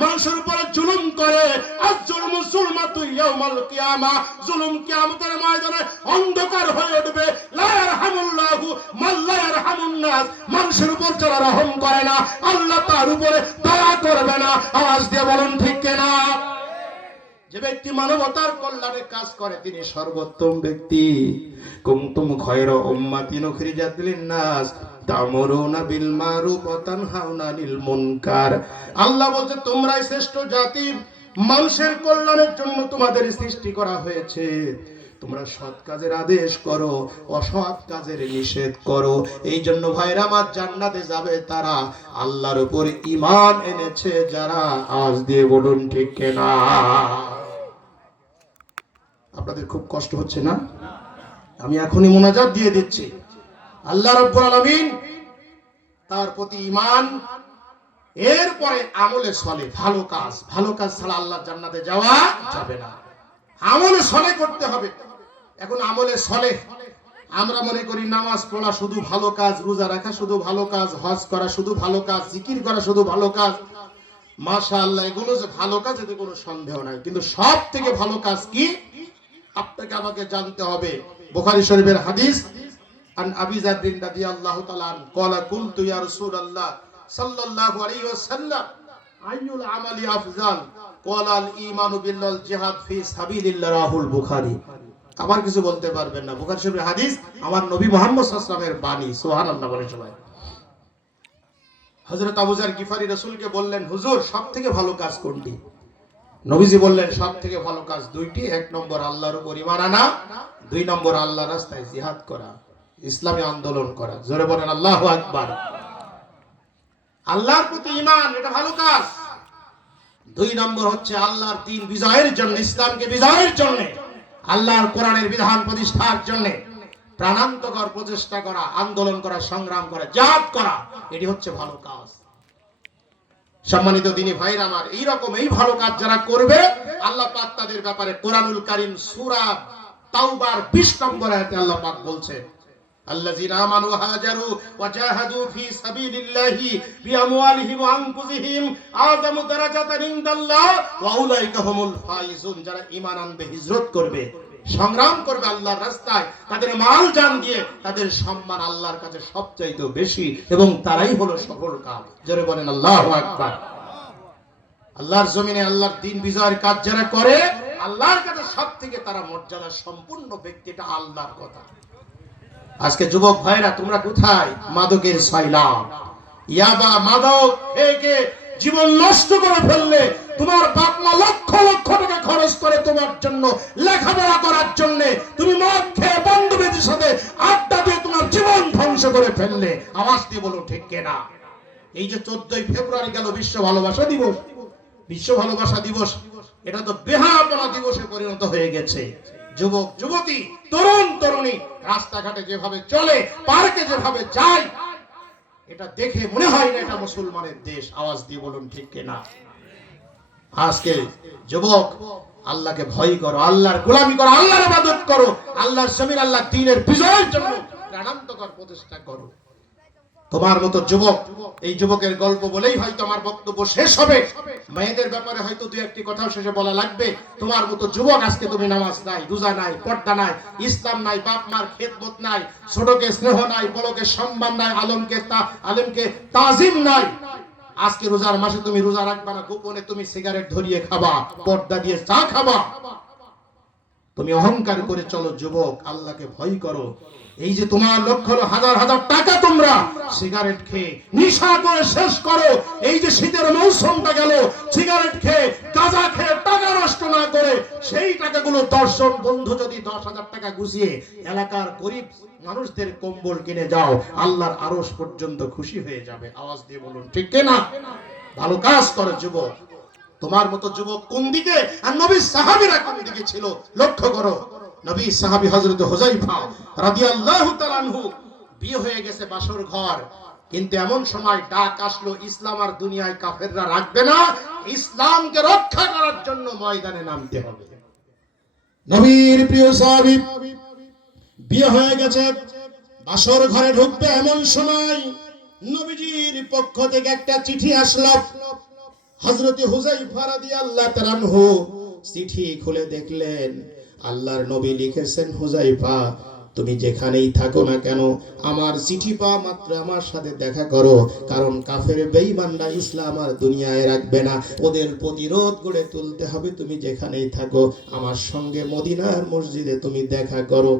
মানুষের উপরে জুলুম করে। আজ জুলুম যুলমাতু ইয়াউমাল কিয়ামা, জুলুম কিয়ামতের ময়দানে অন্ধকার হয়ে উঠবে। লা ইয়ারহামুল্লাহু মান লা ইয়ারহামুন নাস, মানুষের উপর যারা রহম করে না, আল্লাহ তার উপরে দয়া করবে না। আওয়াজ দিয়ে বলুন ঠিক কিনা? যে ব্যক্তি মানবতার কল্যাণে কাজ করে তিনি সর্বোত্তম ব্যক্তি। কুনতুম খায়রা উম্মাতিন উখরিজাত লিন-নাস তা'মুরুনা বিল মারুফ ওয়া তানহাউনা আনিল মুনকার। আল্লাহ বলতে তোমরাই শ্রেষ্ঠ জাতি, মানুষের কল্যাণের জন্য তোমাদের সৃষ্টি করা হয়েছে। তোমরা সৎ কাজের আদেশ করো, অসৎ কাজের নিষেধ করো। এই জন্য ভাইরা আমার, জান্নাতে যাবে তারা আল্লাহর উপর ঈমান এনেছে যারা। আওয়াজ দিয়ে বলুন ঠিক কিনা? আপনাদের খুব কষ্ট হচ্ছে না? আমি এখনই মুনাজাত দিয়ে দিচ্ছি। আল্লাহ রাব্বুল আলামিন তার প্রতি ঈমান, এরপরে আমলে সলে, ভালো কাজ ছাড়া আল্লাহ জান্নাতে যাওয়া যাবে না। আমলে সলে করতে হবে। এখন আমলে সলে আমরা মনে করি নামাজ পড়া শুধু ভালো কাজ, রোজা রাখা শুধু ভালো কাজ, হজ করা শুধু ভালো কাজ, জিকির করা শুধু ভালো কাজ। মাশাআল্লাহ, এগুলো যে ভালো কাজ এতে কোনো সন্দেহ নাই, কিন্তু সব থেকে ভালো কাজ কি আপনাকে আমাকে জানতে হবে। বুখারী শরীফের হাদিস, আন আবি যার রাদিয়াল্লাহু তাআলা আন ক্বালা কুনতু ইয়া রাসূলুল্লাহ সাল্লাল্লাহু আলাইহি ওয়াসাল্লাম আইয়ুল আমালি আফজাল ক্বালা আল ঈমানু বিল্লাল জিহাদ ফি সাবিলিল্লাহ, রাহুল বুখারী। আবার কিছু বলতে পারবেন না, বুখারী শরীফের হাদিস, আমার নবী মুহাম্মদ সাল্লাল্লাহু আলাইহি ওয়াসাল্লামের বাণী। সুবহানাল্লাহ বলেন সবাই। হযরত আবু যার গিফারি রাসূলকে বললেন, হুজুর সবথেকে ভালো কাজ কোনটি? নবীজি বললেন, সবথেকে ভালো কাজ দুইটি। এক নম্বর আল্লাহর উপর ঈমান আনা, দুই নম্বর আল্লাহর রাস্তায় জিহাদ করা, ইসলামী আন্দোলন করা। জোরে বলেন আল্লাহু আকবার। আল্লাহর প্রতি ঈমান, এটা ভালো কাজ। দুই নম্বর হচ্ছে আল্লাহর দ্বীন বিজয়ের জন্য, ইসলামকে বিজয়ের জন্য, আল্লাহর কোরআনের বিধান প্রতিষ্ঠার জন্য প্রাণান্তকর প্রচেষ্টা করা, আন্দোলন করা, সংগ্রাম করা, জিহাদ করা, এটি হচ্ছে ভালো কাজ। সম্মানিত দিনী ভাইরা আমার, এই ভালো কাজ যারা করবে আল্লাহ পাক তাদের ব্যাপারে কোরআনুল কারীম সূরা তাওবার 20 নম্বর আয়াতে আল্লাহ পাক বলছে, আল্লাযীনা আমানু হাজারু ওয়া জাহাদু ফি সাবিলিল্লাহি বিআমওয়ালিহিম ওয়া আনফুসিহিম আযামু দারাজাতান ইনদাল্লাহ ওয়া উলাইকা হুমুল ফাইজুন। যারা ঈমান আনবে, হিজরত করবে, সংগ্রাম করবে আল্লাহর রাস্তায়, তাদের মাল জান দিয়ে তাদের সম্মান আল্লাহর কাছে সবচাইতে বেশি, এবং তারাই হলো সফল কাজ। যারা বলেন আল্লাহু আকবার। আল্লাহর জমিনে আল্লাহর দ্বীন বিজয়ের কাজ যারা করে, আল্লাহর কাছে সবথেকে তারা মর্যাদা সম্পূর্ণ ব্যক্তি। এটা আল্লাহর কথা। আজকে যুবক ভাইরা, তোমরা কোথায়? মাদকের সাইলাম, ইয়াবা, মাদক খেয়ে জীবন নষ্ট করে ফেললে। তোমার বাপ মা লক্ষ লক্ষ টাকা খরচ করে তোমার জন্য, লেখাপড়া করার জন্য, তুমি মদ খেয়ে বন্ধুদের সাথে আড্ডা দিয়ে তোমার জীবন ধ্বংস করে ফেললে। আওয়াজ দিয়ে বলো ঠিক কিনা? এই যে 14ই ফেব্রুয়ারি গেল বিশ্ব ভালোবাসা দিবস, বিশ্ব ভালোবাসা দিবস, এটা তো বেহায়াপনা দিবসে পরিণত হয়ে গেছে। যুবক যুবতী, তরুণ তরুণী রাস্তাঘাটে যেভাবে চলে, পার্কে যেভাবে যায়, এটা দেখে মনে হয় না এটা মুসলমানের দেশ। আওয়াজ দিয়ে বলুন ঠিক কিনা? আজকে যুবক, আল্লাহকে ভয় করো, আল্লাহর গোলামি করো, আল্লাহর ইবাদত করো, আল্লাহর জমিন, আল্লাহর দ্বীনের বিজয়ের জন্য প্রাণান্তকর প্রচেষ্টা করো। তোমার মতো যুবক, এই যুবকের গল্প বলেই হয়তো আমার বক্তব্য শেষ হবে। মেয়েদের ব্যাপারে হয়তো দুই একটি কথা শেষে বলা লাগবে। তোমার মতো যুবক, আজকে তুমি নামাজ নাই, রোজা নাই, পর্দা নাই, ইসলাম নাই, বাপ মার খেদমত নাই, ছোটকে স্নেহ নাই, বড়কে সম্মান নাই, আলেমকে তাজিম নাই। আজকে রোজার মাসে তুমি রোজা রাখবা না, গোপনে তুমি সিগারেট ধরিয়ে খাবা, পর্দা দিয়ে চা খাবা। তুমি অহংকার করে চলো। যুবক, আল্লাহকে ভয় করো। এই যে তোমার লক্ষ হাজার হাজার টাকা তোমরা সিগারেট খেয়ে নিশা করে শেষ করো। এই যে শীতের মৌসুমটা গেল, সিগারেট খেয়ে, গাঁজা খেয়ে টাকা টাকা নষ্ট না করে সেই টাকাগুলো 10 জন বন্ধু যদি 10,000 টাকা গুছিয়ে এলাকার গরিব মানুষদের কম্বল কিনে যাও, আল্লাহর আরশ পর্যন্ত খুশি হয়ে যাবে। আওয়াজ দিয়ে বলুন ঠিক কি না? ভালো কাজ করে যুবক। তোমার মতো যুবক কোন দিকে আর নবীর সাহাবীরা কোন দিকে ছিল লক্ষ্য করো। নবী সাহাবী হযরত হুযায়ফা রাদিয়াল্লাহু তাআলা আনহু বিয়ে হয়ে গেছে বাসর ঘর, কিন্তু এমন সময় ডাক আসলো ইসলাম আর দুনিয়ায় কাফেররা রাখবে না, ইসলামকে রক্ষা করার জন্য ময়দানে নামতে হবে। নবীর প্রিয় সাহাবী বিয়ে হয়ে গেছে, বাসর ঘরে ঢুকবে এমন সময় নবীজির পক্ষ থেকে একটা চিঠি আসলো। হযরত হুযায়ফা রাদিয়াল্লাহু তাআলা আনহু চিঠি খুলে দেখলেন আল্লাহর নবী লিখেছেন, হুযায়ফা তুমি যেখানেই থাকো না কেন আমার চিঠি পাওয়া মাত্র আমার সাথে দেখা করো, কারণ কাফের বেঈমানরা ইসলাম আর দুনিয়ায় রাখবে না, ওদের প্রতিরোধ গড়ে তুলতে হবে। তুমি যেখানেই থাকো আমার সঙ্গে মদিনার মসজিদে তুমি দেখা করো।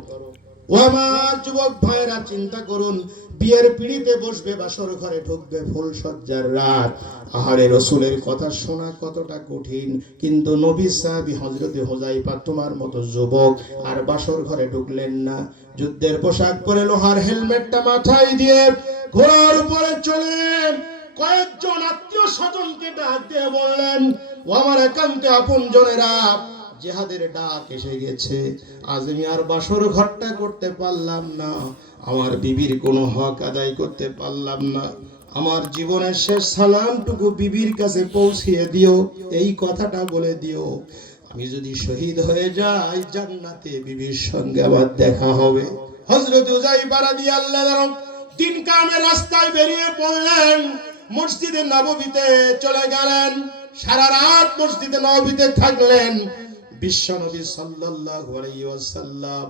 ও আমার যুবক ভাইরা চিন্তা করুন, বিয়ের পিড়িতে বসবে, বাসর ঘরে ঢুকবে, ফুল সজ্জার রাত, আহারে রাসূলের কথা শোনা কতটা কঠিন, কিন্তু নবী সাহাবী হযরত হুযায়ফা তোমার মতো যুবক আর বাসর ঘরে ঢুকলেন না। যুদ্ধের পোশাক পরে লোহার হেলমেটটা মাথায় দিয়ে ঘোড়ার উপরে চলে কয়েকজন আত্মীয় স্বজনকে ডাক দিয়ে বললেন, ও আমার একান্ত আপনজনেরা, জিহাদের ডাক এসে গেছে, আজ আমি আর বাসর ঘরটা করতে পারলাম না, আমার বিবির কোনো হক আদায় করতে পারলাম না, আমার জীবনের শেষ সালামটুকু বিবির কাছে পৌঁছিয়ে দিও, এই কথাটা বলে দিও, আমি যদি শহীদ হয়ে যাই জান্নাতে বিবির সঙ্গে আবার দেখা হবে। হযরত হুযায়ফা রাদিয়াল্লাহু আনহু দিন কামের রাস্তায় বেরিয়ে পড়লেন, মসজিদে নববীতে চলে গেলেন, সারা রাত মসজিদে নববীতে থাকলেন। বিশ্বনবী সাল্লাল্লাহু আলাইহি ওয়াসাল্লাম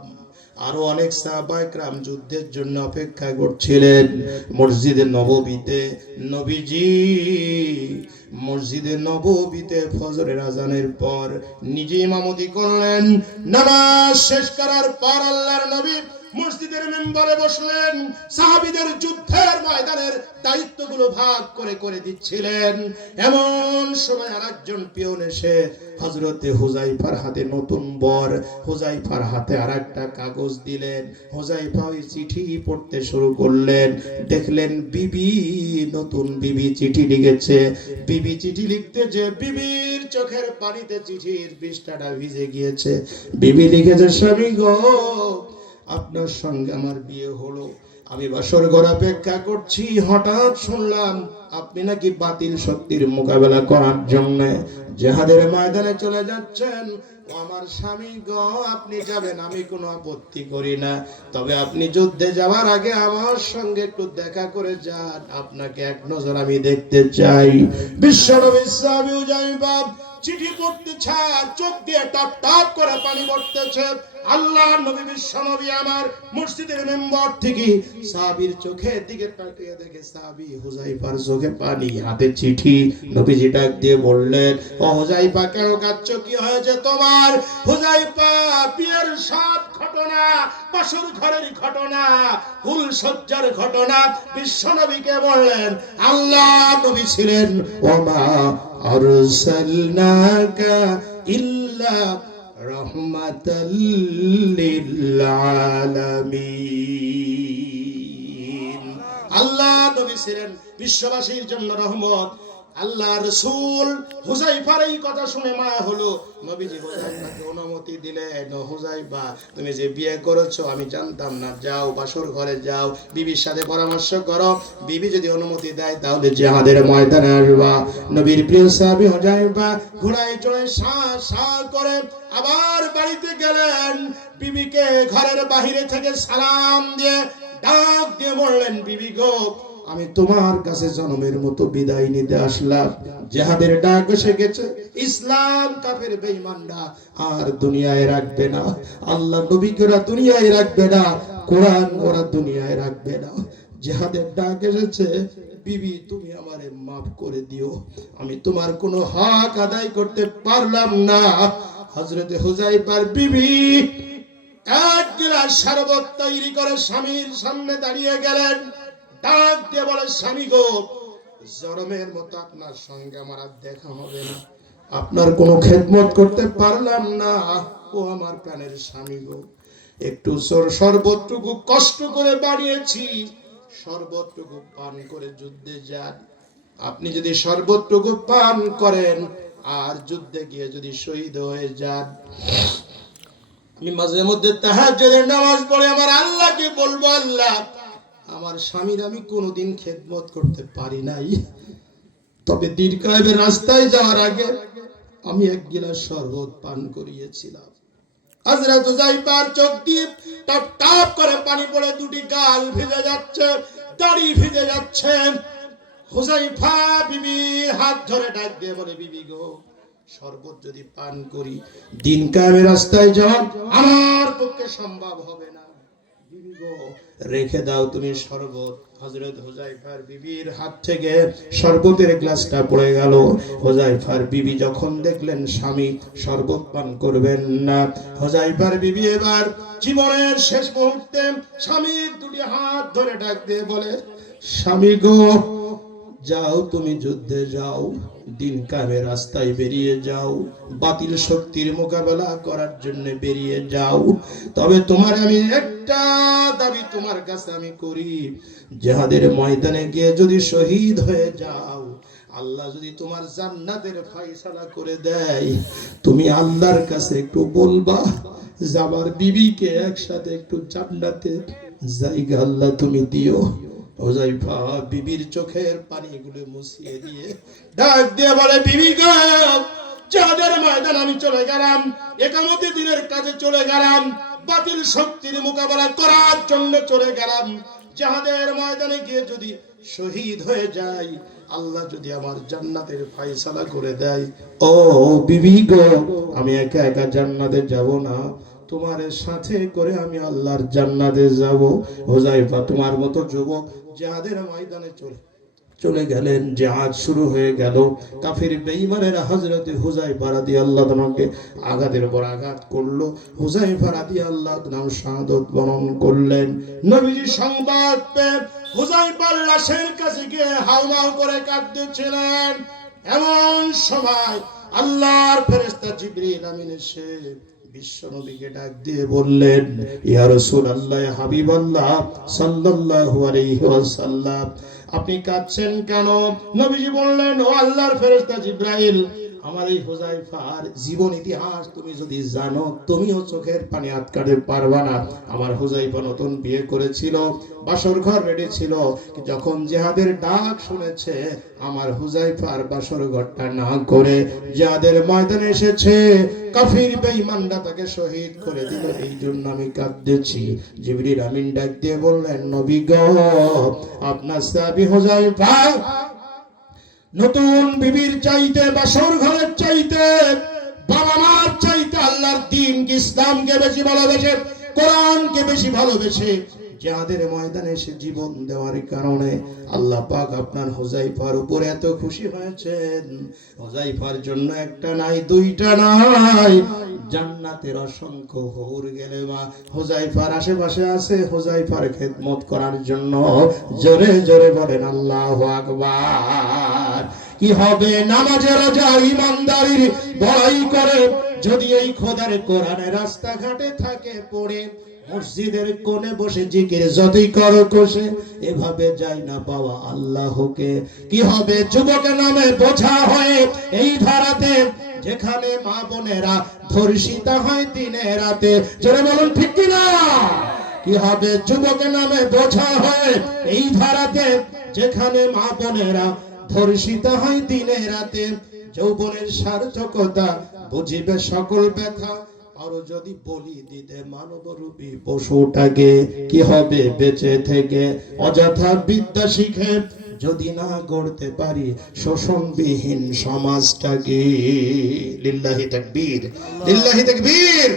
আরো অনেক সাহাবায়ে কেরাম যুদ্ধের জন্য অপেক্ষা করছিলেন। মসজিদে নববীতে নবীজি মসজিদে নববীতে ফজরের আজানের পর নিজে ইমামতি করলেন। নামাজ শেষ করার পর আল্লাহর নবী মসজিদের মেম্বারে বসলেন, সাহাবীদের যুদ্ধের ময়দানের দায়িত্বগুলো ভাগ করে করে দিচ্ছিলেন। এমন সময় আরেকজন পিয়ন এসে হযরতে হুযায়ফার হাতে নতুন বর, হুযায়ফার হাতে আরেকটা কাগজ দিলেন। হুযায়ফা ওই চিঠি পড়তে শুরু করলেন, দেখলেন বিবি, নতুন বিবি চিঠি লিখেছে। বিবি চিঠি লিখতে যে বিবির চোখের পানিতে চিঠির পৃষ্ঠাটা ভিজে গিয়েছে। বিবি লিখেছে, স্বামী গো, আপনার সঙ্গে আমার বিয়ে হলো, আমি বাসর ঘর অপেক্ষা করছি, হঠাৎ শুনলাম আপনি নাকি বাতিল শক্তির মোকাবেলা করার জন্য জিহাদের ময়দানে চলে যাচ্ছেন। ও আমার স্বামী গো, আপনি যাবেন, আমি কোনো আপত্তি করি না, তবে আপনি যুদ্ধে যাওয়ার আগে আমার সঙ্গে একটু দেখা করে যান, আপনাকে এক নজর আমি দেখতে চাই। বিশ্বনবী সাহাবী হুযায়ফা চিঠি পড়তেছে, চোখ দিয়ে টপ টপ করে পানি পড়তেছে। আল্লাহর নবী বিশ্বনবী আমার মসজিদের মেম্বার থেকে সাহাবীর চোখের দিকে তাকিয়ে দেখে সাহাবী হুযায়ফার চোখে পানি, হাতে চিঠি। নবীজি ডাক দিয়ে বললেন, ও হুযায়ফা কেন কাঁদছো, কি হয়েছে তোমার? হুযায়ফা বিয়ের সব ঘটনা, বাসর ঘরের ঘটনা, ফুল সজ্জার ঘটনা বিশ্বনবীকে বললেন। আল্লাহর নবী ছিলেন ওমা আরসালনাকা ইল্লা রাহমাতাল লিল আলামিন। আল্লাহ নবী ছিলেন বিশ্ববাসীর জন্য রহমত। আল্লাহ রাসূল হুযায়ফার এই কথা শুনে মায়া হলো। নবীজি হুযায়ফাকে অনুমতি দিলেন, হুযায়ফা তুমি যে বিয়ে করেছো আমি জানতাম না, যাও বাসর ঘরে যাও, বিবির সাথে পরামর্শ করো, বিবি যদি অনুমতি দেয় তাহলে জিহাদের ময়দানে আসবা। নবীর প্রিয় সাহাবী হুযায়ফা ঘোড়ায় চড়ে সাঁ সাঁ করে আবার বাড়িতে গেলেন। বিবিকে ঘরের বাহিরে থেকে সালাম দিয়ে ডাক দিয়ে বললেন, বিবি গো, আমি তোমার কাছে জন্মের মতো বিদায় নিতে আসলাম, জিহাদের ডাক এসে গেছে, ইসলাম কাফের বেঈমানরা আর দুনিয়ায় রাখবে না, আল্লাহ নবীকে ওরা দুনিয়ায় রাখবে না, কোরআন ওরা দুনিয়ায় রাখবে না, জিহাদের ডাক এসেছে, বিবি তুমি আমারে মাফ করে দিও, আমি তোমার কোনো হক আদায় করতে পারলাম না। হযরতে হুযায়ফার বিবি এক গ্লাস শরবত তৈরি করে স্বামীর সামনে দাঁড়িয়ে গেলেন, ডাক দিয়ে বলে, স্বামী গো, জরমের মতো আপনার সঙ্গে আমার আর দেখা হবে না, আপনার কোনো খেদমত করতে পারলাম না। ও আমার প্রাণের স্বামী গো, একটু শরবতটুকু কষ্ট করে বানিয়েছি, শরবতটুকু পান করে যুদ্ধে যান। আপনি যদি শরবতটুকু পান করেন আর যুদ্ধে গিয়ে যদি শহীদ হয়ে যান, আমি মাঝে মধ্যে তাহাজ্জুদের নামাজ পড়ে আমার আল্লাহকে বলবো, আল্লাহ আমার স্বামীর আমি কোনোদিন খেদমত করতে পারি নাই, তবে দীর্ঘায়বের রাস্তায় যাওয়ার আগে আমি এক গিলাস শরবত পান করিয়েছিলাম। হযরত হুযায়ফার চোখ দিয়ে টপ টপ করে পানি পড়ে, দুটি গাল ভিজে যাচ্ছে, দাড়ি ভিজে যাচ্ছে। হুযায়ফা বিবি হাত ধরে ডাক দিয়ে বলে, বিবি গো, শরবত যদি পান করি দিন কায়েমের রাস্তায় যাওয়া আমার পক্ষে সম্ভব হবে না, বিবি গো রেখে দাও তুমি শরবত। হযরত হুযায়ফার বিবির হাত থেকে শরবতের গ্লাসটা পড়ে গেল। হুযায়ফার বিবি যখন দেখলেন স্বামী শরবত পান করবেন না, হুযায়ফার বিবি এবার জীবনের শেষ মুহূর্তে স্বামীর দুটি হাত ধরে ডাক দিয়ে বলে, স্বামী গো, যাও তুমি যুদ্ধে যাও, দিন কায়েমের রাস্তায় বেরিয়ে যাও, বাতিল শক্তির মোকাবেলা করার জন্য বেরিয়ে যাও। তবে তোমার আমি একটা দাবি তোমার কাছে আমি করি, জিহাদের ময়দানে গিয়ে যদি শহীদ হয়ে যাও, আল্লাহ যদি তোমার জান্নাতের ফয়সালা করে দেয়, তুমি আল্লাহর কাছে একটু বলবা যে আমার বিবিকে একসাথে একটু জান্নাতে জায়গা আল্লাহ তুমি দিও। হুযায়ফা বিবির চোখের পানিগুলো মুছিয়ে দিয়ে ডাক দিয়ে বলে, বিবি গো, জিহাদের ময়দান আমি চলে গেলাম, ইকামতে দ্বীনের কাজে চলে গেলাম, বাতিল শক্তির মোকাবেলা করার জন্য চলে গেলাম। জিহাদের ময়দানে গিয়ে যদি শহীদ হয়ে যাই, আল্লাহ যদি আমার জান্নাতের ফয়সালা করে দেয়, ও বিবি গো, আমি একা একা জান্নাতে যাব না, তোমার সাথে করে আমি আল্লাহর জান্নাতে যাব। হুযায়ফা তোমার মতো যুবক জিহাদের ময়দানে চলে গেলেন, জিহাদ শুরু হয়ে গেল। কাফির বেঈমানেরা হযরত হুযায়ফা রাদিয়াল্লাহু তাআলাকে আঘাতের পর আঘাত করলো। হুযায়ফা রাদিয়াল্লাহু তাআলা শাহাদাত বরণ করলেন। নবীজি সংবাদ পেয়ে হুযায়ফার লাশের কাছে গিয়ে হাউমাউ করে কাঁদতেছিলেন। এমন সময় আল্লাহর ফেরেশতা জিবরিল আমিন এসে বিশ্ব নবীকে ডাক দিয়ে বললেন, ইয়া রাসূলুল্লাহ, ইয়া হাবিবাল্লাহ সাল্লাল্লাহু আলাইহি ওয়াসাল্লাম, আপনি কাঁদছেন কেন? নবীজি বললেন, ও আল্লাহর ফেরেশতা জিবরাইল, আমার এই হুযায়ফার জীবন ইতিহাস তুমি যদি জানো, তুমিও চোখের পানি আটকাতে পারবা না। আমার হুযায়ফা নতুন বিয়ে করেছিল, বাসর ঘর রেডি ছিল, যখন জিহাদের ডাক শুনেছে আমার হুযায়ফার বাসর ঘরটা না করে জিহাদের ময়দানে এসেছে, কাফির বেঈমানরা তাকে শহীদ করে দিল, এই জন্য আমি কাঁদতেছি। জিবরিল আমিন ডাক দিয়ে বললেন, নবী গো, আপনার সাহাবী হুযায়ফা নতুন বিবির চাইতে, বাসর ঘরের চাইতে, বাবা মার চাইতে আল্লাহর দ্বীনকে, ইসলামকে বেশি ভালোবেসে, কোরআনকে বেশি ভালোবেসে জিহাদের ময়দানে এসে জীবন দেওয়ার কারণে আল্লাহ পাক আপনার হুযায়ফার উপর এত খুশি হয়েছেন। হুযায়ফার জন্য একটা নাই, দুইটা নাই, জান্নাতের অসংখ্য হুর গেলেমা হুযায়ফার আশেপাশে আছে হুযায়ফার খেদমত করার জন্য। জোরে জোরে বলেন আল্লাহু আকবার। কি হবে নামাজে রোজা ইমানদারির বড়াই করে যদি এই খোদার কোরআনের রাস্তাঘাটে থাকে পড়ে, মসজিদের কোণে বসে জিকির যতই করো কষে, এভাবে যাই না পাওয়া আল্লাহকে। কি হবে যুবকের নামে বোঝা হয়ে এই ধারাতে, যেখানে মা বোনেরা ধর্ষিতা হয় দিনে রাতে। জোরে বলুন ঠিক কিনা? কি হবে যুবকের নামে বোঝা হয়ে এই ধারাতে, যেখানে মা বোনেরা ধর্ষিতা হয় দিনে রাতে। যৌবনের সার্থকতা বুঝিবে সকল ব্যথা, আরো যদি বলি দিতে মানবরূপী পশুটাকে। কি হবে বেঁচে থেকে অযথা বিদ্যা শিখে যদি না গড়তে পারি শোষণবিহীন সমাজটাকে। লিল্লাহি তাকবীর, লিল্লাহি তাকবীর।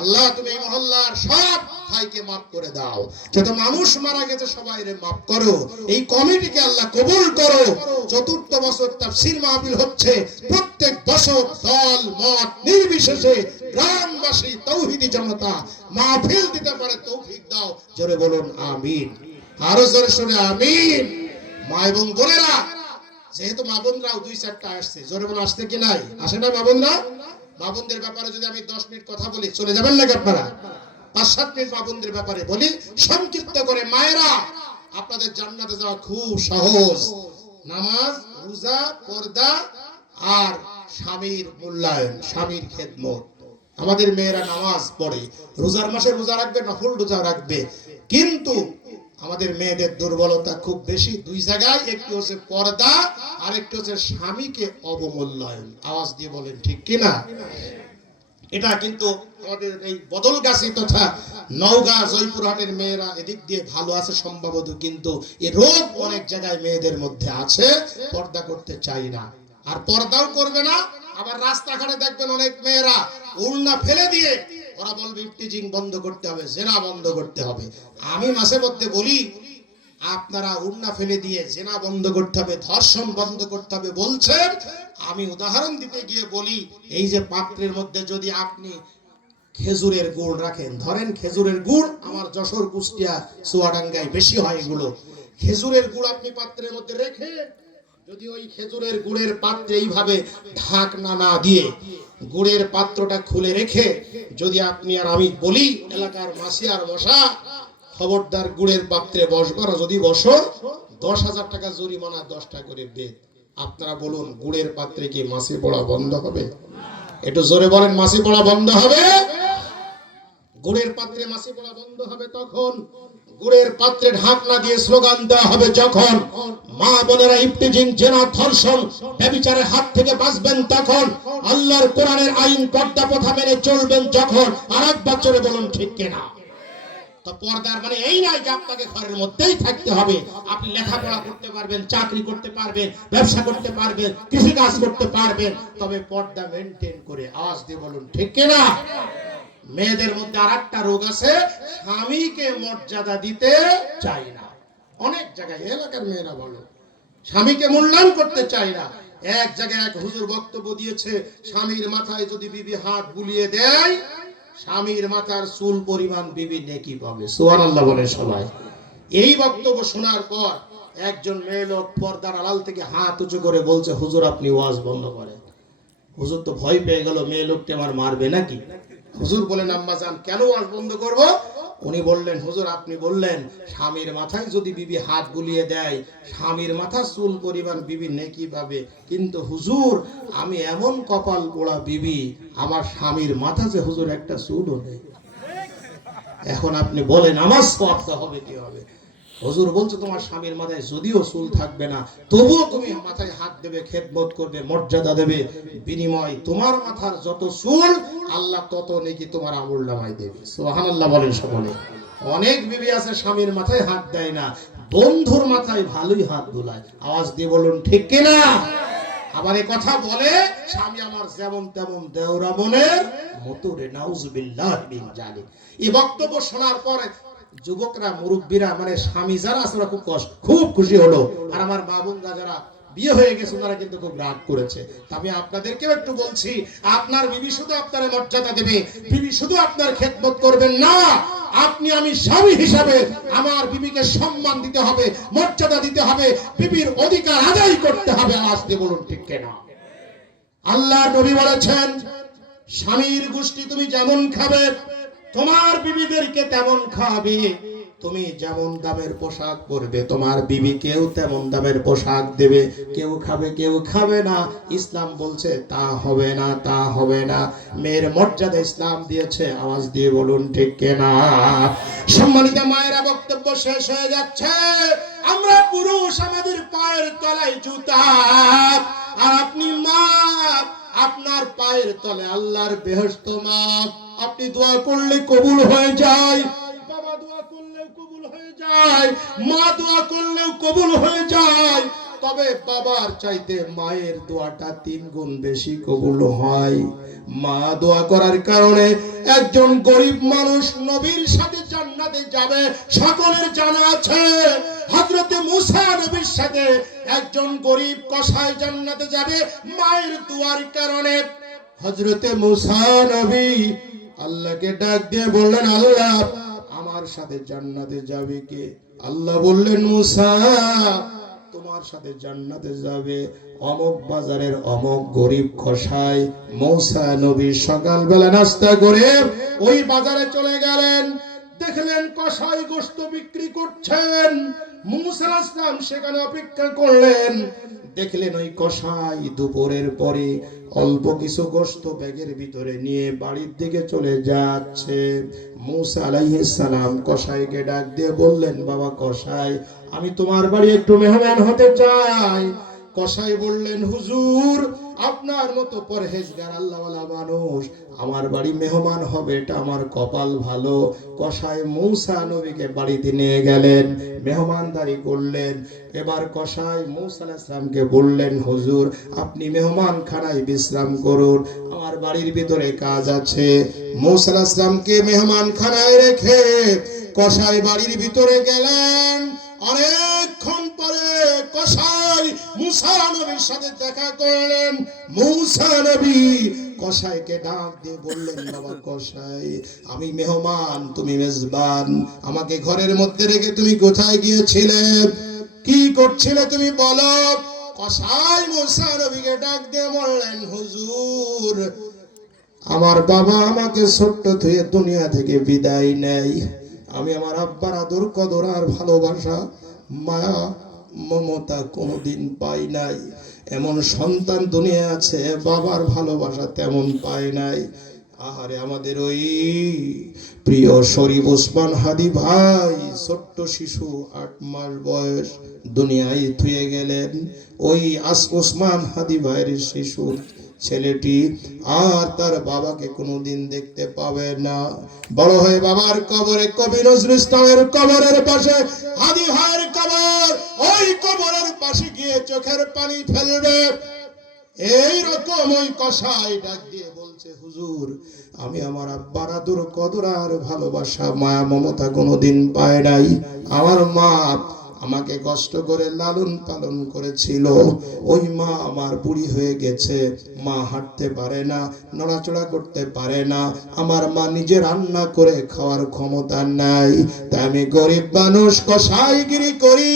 আল্লাহ তুমি এই মহল্লার সব ভাইকে মাফ করে দাও, যত মানুষ মারা গেছে সবাইরে মাফ করো, এই কমিটিকে আল্লাহ কবুল করো। চতুর্থ বছর তাফসীর মাহফিল হচ্ছে, প্রত্যেক বছর দল মত নির্বিশেষে গ্রামবাসী তাওহীদি জনতা মাহফিল দিতে পারে তৌফিক দাও। জোরে বলুন আমিন, আরো জোরে শুনে আমিন। মা এবং বোনেরা, যেহেতু মা বোনরাও 2-4টা আসছে, জোরে বলে আসছে কি নাই? আসে না মা বোনরা? মা বোনদের ব্যাপারে যদি আমি 10 মিনিট কথা বলি চলে যাবেন নাকি আপনারা? 5-7 মিনিট মা বোনদের ব্যাপারে বলি সংক্ষিপ্ত করে। মায়েরা, আপনাদের জান্নাতে যাওয়া খুব সহজ। নামাজ, রোজা, পর্দা আর স্বামীর মূল্যায়ন, স্বামীর খেদমত। আমাদের মেয়েরা নামাজ পড়ে, রোজার মাসে রোজা রাখবে, নফল রোজা রাখবে, কিন্তু আমাদের মেয়েদের দুর্বলতা খুব বেশি 2 জায়গায়। একটি হচ্ছে পর্দা, আর একটি হচ্ছে স্বামীকে অবমূল্যায়ন। আওয়াজ দিয়ে বলেন ঠিক কিনা? এটা কিন্তু আমাদের এই বদলগাছি তথা নওগাঁ জয়পুরহাটের মেয়েরা এদিক দিয়ে ভালো আছে সম্ভবত, কিন্তু এই রোগ অনেক জায়গায় মেয়েদের মধ্যে আছে, পর্দা করতে চাই না, আর পর্দাও করবে না। আবার রাস্তাঘাটে দেখবেন অনেক মেয়েরা ওড়না ফেলে দিয়ে ওরা বলবে ইফটিজিং বন্ধ করতে হবে, জেনা বন্ধ করতে হবে। আমি মাঝে মধ্যে বলি, আপনারা ওড়না ফেলে দিয়ে জেনা বন্ধ করতে হবে, ধর্ষণ বন্ধ করতে হবে বলছেন। আমি উদাহরণ দিতে গিয়ে বলি, এই যে পাত্রের মধ্যে যদি আপনি খেজুরের গুড় রাখেন, ধরেন খেজুরের গুড় আমার যশোর, কুষ্টিয়া, চুয়াডাঙ্গায় বেশি হয় এগুলো। খেজুরের গুড় আপনি পাত্রের মধ্যে রেখে যদি ওই খেজুরের গুড়ের পাত্রে এইভাবে ঢাকনা না দিয়ে গুড়ের পাত্রটা খুলে রেখে যদি আপনি আর আমি বলি এলাকার মাসি আর মশা, খবরদার গুড়ের পাত্রে বসবার, যদি বসো 10,000 টাকা জরিমানা, 10টা করে বেদ। আপনারা বলুন, গুড়ের পাত্রে কি মাছি পড়া বন্ধ হবে? একটু জোরে বলেন, মাছি পড়া বন্ধ হবে? গুড়ের পাত্রে মাছি পড়া বন্ধ হবে তখন, গুড়ের পাত্রে ঢাকনা দিয়ে স্লোগান দেওয়া হবে যখন। মা বোনেরা ইফতিজিং, জেনা, ধর্ষণ, ব্যভিচারের হাত থেকে বাঁচবেন তখন, আল্লাহর কোরআনের আইন, পর্দা প্রথা মেনে চলবেন যখন। আর এক বছরে বলুন ঠিক কিনা? তো পর্দার মানে এই নয় যে আপনাকে ঘরের মধ্যেই থাকতে হবে। আপনি লেখাপড়া করতে পারবেন, চাকরি করতে পারবেন, ব্যবসা করতে পারবেন, কৃষি কাজ করতে পারবেন, তবে পর্দা মেনটেন করে। আওয়াজ দিয়ে বলুন ঠিক কিনা? মেয়েদের মধ্যে আরেকটা রোগ আছে, স্বামীকে মর্যাদা দিতে চাই না। অনেক জায়গায় এলাকার মেয়েরা বলো স্বামীকে মূল্যায়ন করতে চাই না। এক জায়গায় এক হুজুর বক্তব্য দিয়েছে, স্বামীর মাথায় যদি বিবি হাত বুলিয়ে দেয়, স্বামীর মাথার চুল পরিমাণ বিবি নেকি পাবে। সুবহানাল্লাহ বলে সবাই। এই বক্তব্য শোনার পর একজন মেয়ে লোক পর্দার আড়াল থেকে হাত উঁচু করে বলছে, হুজুর আপনি ওয়াজ বন্ধ করেন। হুজুর তো ভয় পেয়ে গেল, মেয়ে লোকটি আমার মারবে নাকি। হুজুর বলেন, আম্মা জান কেন ওয়াজ বন্ধ করব? উনি বললেন, হুজুর আপনি বললেন স্বামীর মাথায় যদি বিবি হাত বুলিয়ে দেয়, স্বামীর মাথা চুল পরিমাণ বিবি নেকি পাবে, কিন্তু হুজুর আমি এমন কপাল পোড়া বিবি, আমার স্বামীর মাথা যে হুজুর একটা চুলও নেই। এখন আপনি বলেন আমার সওয়াবটা হবে কি হবে? হুজুর বলছে, তোমার স্বামীর মাথায় যদিও চুল থাকবে না, তবুও তুমি মাথায় হাত দেবে, খেদমত করবে, মর্যাদা দেবে, বিনিময় তোমার মাথার যত চুল আল্লাহ তত নেকি তোমার আমলনামায় দেবে। সুবহানাল্লাহ বলেন সকলে। অনেক বিবি আছে স্বামীর মাথায় হাত দেয় না, বন্ধুর মাথায় ভালোই হাত বুলায়। আওয়াজ দিয়ে বলুন ঠিক কিনা? আবার এই কথা বলে, স্বামী আমার যেমন তেমন দেওরা মনের মতো রে, নাউজুবিল্লাহ মিন জালিক। এই বক্তব্য শোনার পরে যুবকরা, মুরব্বীরা, মানে স্বামী যারা আছে খুব খুশি হলো। আর আমার মা বোনরা যারা বিয়ে হয়ে গেছে তারা কিন্তু খুব রাগ করেছে। আমি আপনাদেরকেও একটু বলছি, আপনার বিবি শুধু আপনার মর্যাদা দেবে, বিবি শুধু আপনার খেদমত করবেন না, আপনি আমি স্বামী হিসাবে আমার বিবিকে সম্মান দিতে হবে, মর্যাদা দিতে হবে, বিবির অধিকার আদায় করতে হবে। আওয়াজ দিয়ে বলুন ঠিক কিনা? আল্লাহর নবী বলেছেন, স্বামীর গোশত তুমি যেমন খাবে তোমার বিবিদেরকে তেমন খাবে। তুমি যেমন দামের পোশাক পরবে তোমার বিবিকেও তেমন দামের পোশাক দেবে। কেউ খাবে কেউ খাবে না, ইসলাম বলছে তা হবে না, তা হবে না। মেয়ের মর্যাদা ইসলাম দিয়েছে। আওয়াজ দিয়ে বলুন ঠিক কিনা? সম্মানিত মায়েরা, বক্তব্য শেষ হয়ে যাচ্ছে। আমরা পুরুষ, আমাদের পায়ের তলায় জুতা, আর আপনি মা, আপনার পায়ের তলে আল্লাহর বেহেশত মাপ। আপনি দোয়া করলে কবুল হয়ে যায়, বাবা দোয়া করলেও কবুল হয়ে যায়, মা দোয়া করলেও কবুল হয়ে যায়। তবে বাবার চাইতে মায়ের দোয়াটা 3 গুণ বেশি কবুল হয়। মা দোয়া করার কারণে একজন গরিব মানুষ নবীর সাথে জান্নাতে যাবে, সকলের জানা আছে। হযরতে মুসা নবীর সাথে একজন গরিব কসাই জান্নাতে যাবে মায়ের দোয়ার কারণে। হযরতে মুসা নবী আল্লাহকে ডাক দিয়ে বললেন, আল্লাহ আমার সাথে জান্নাতে যাবে কে? আল্লাহ বললেন, মুসা তোমার সাথে জান্নাতে যাবে। অমুক বাজারের অমুক গরিব কসাই মূসা নবী সকালবেলা নাস্তা করে ওই বাজারে চলে গেলেন। দেখলেন কসাই গোশত বিক্রি করছেন। মূসা আলাইহিস সালাম সেখানে অপেক্ষা করলেন। দেখলেন ওই কসাই দুপুরের পরে অল্প কিছু গোশত ব্যাগের ভিতরে নিয়ে বাড়ির দিকে চলে যাচ্ছে। মূসা আলাইহিস সালাম কসাইকে ডাক দিয়ে বললেন, বাবা কসাই, আমি তোমার বাড়ি একটু মেহমান হতে চাই। কসাই বললেন, হুজুর, আপনার মতো পরহেজগার আল্লাহওয়ালা মানুষ আমার বাড়ি মেহমান হবে, এটা আমার কপাল ভালো। কসাই মূসা নবীকে বাড়িতে নিয়ে গেলেন, মেহমানদারি করলেন। এবার কসাই মূসা আলাইহিস সালামকে বললেন, হুজুর, আপনি মেহমান খানায় বিশ্রাম করুন, আমার বাড়ির ভিতরে কাজ আছে। মূসা আলাইহিস সালামকে মেহমান খানায় রেখে কসাই বাড়ির ভিতরে গেলেন। অনেকক্ষণ পরে কসাই মূসা নবীর সাথে দেখা করলেন। মূসা নবী কসাইকে ডাক দিয়ে বললেন, বাবা কসাই, আমি মেহমান, তুমি মেজবান, আমাকে ঘরের মধ্যে রেখে তুমি কোথায় গিয়েছিলে, কি করছিলে তুমি বলো। কসাই মূসা নবীকে ডাক দিয়ে বললেন, হুজুর, আমার বাবা আমাকে ছোট্ট থেকে দুনিয়া থেকে বিদায় নেয়। আমি আমার আব্বার আদর কদর আর ভালোবাসা মায়া মমতা কোনোদিন পাই নাই। এমন সন্তান দুনিয়া আছে বাবার ভালোবাসা তেমন পাই নাই। আহারে, আমাদের ওই প্রিয় শরীফ ওসমান হাদি ভাই, ছোট্ট শিশু, 8 মাস বয়স, দুনিয়ায় থুয়ে গেলেন। ওই ওসমান হাদি ভাইয়ের শিশু ছেলেটি আর তার বাবাকে কোনোদিন দেখতে পাবে না। বড় হয়ে বাবার কবরে, কবি নজরুল ইসলামের কবরের পাশে হাদি ভাইয়ের কবর, ওই কবরের পাশে গিয়ে চোখের পানি ফেলবে। এই রকম ওই কসাই ডাক দিয়ে বলছে, হুজুর, আমি আমার আব্বার আদর কদর আর ভালোবাসা মায়া মমতা কোনোদিন পাই নাই। আমার মা আমাকে কষ্ট করে লালন পালন করেছিল, ওই মা আমার বুড়ি হয়ে গেছে, মা হাঁটতে পারে না, নড়াচড়া করতে পারে না, আমার মা নিজে রান্না করে খাওয়ার ক্ষমতা নাই। তাই আমি গরিব মানুষ, কসাইগিরি করি,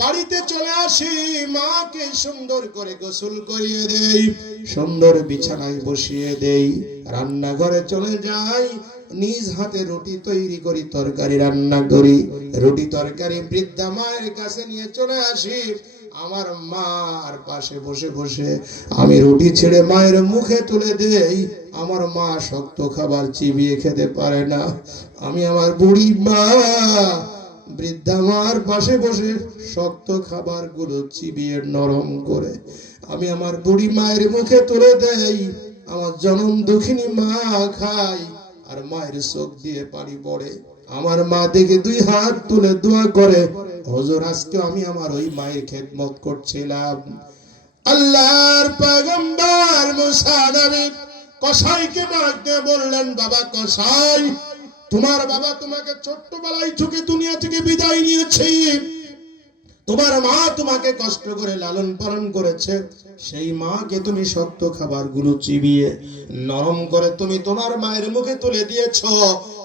বাড়িতে চলে আসি, মাকে সুন্দর করে গোসল করিয়ে দেই, সুন্দর বিছানায় বসিয়ে দেই, রান্নাঘরে চলে যাই, নিজ হাতে রুটি তৈরি করি, তরকারি রান্না করি, রুটি তরকারি বৃদ্ধা মায়ের কাছে নিয়ে চলে আসি। আমার মার পাশে বসে বসে আমি রুটি ছেড়ে মায়ের মুখে তুলে দেই। আমার মা শক্ত খাবার চিবিয়ে খেতে পারে না। আমি আমার বুড়ি মা বৃদ্ধা মার পাশে বসে শক্ত খাবার গুলো চিবিয়ে নরম করে আমি আমার বুড়ি মায়ের মুখে তুলে দেই। আমার জনম দুঃখিনী মা খায়, আর মায়ের চোখ দিয়ে পানি পড়ে। আমার মা দেখে 2 হাত তুলে দোয়া করে, হুজুর, আজকে আমি আমার ওই মায়ের খেদমত করছিলাম। আল্লাহর পয়গম্বর মুসা নবী কসাইকে ডাক দিয়ে বললেন, বাবা কসাই, তোমার বাবা তোমাকে ছোট্টবেলায় থেকে দুনিয়া থেকে বিদায় নিয়েছে, তোমার মা তোমাকে কষ্ট করে লালন পালন করেছে, সেই মাকে তুমি শক্ত খাবারগুলো চিবিয়ে নরম করে তুমি তোমার মায়ের মুখে তুলে দিয়েছো।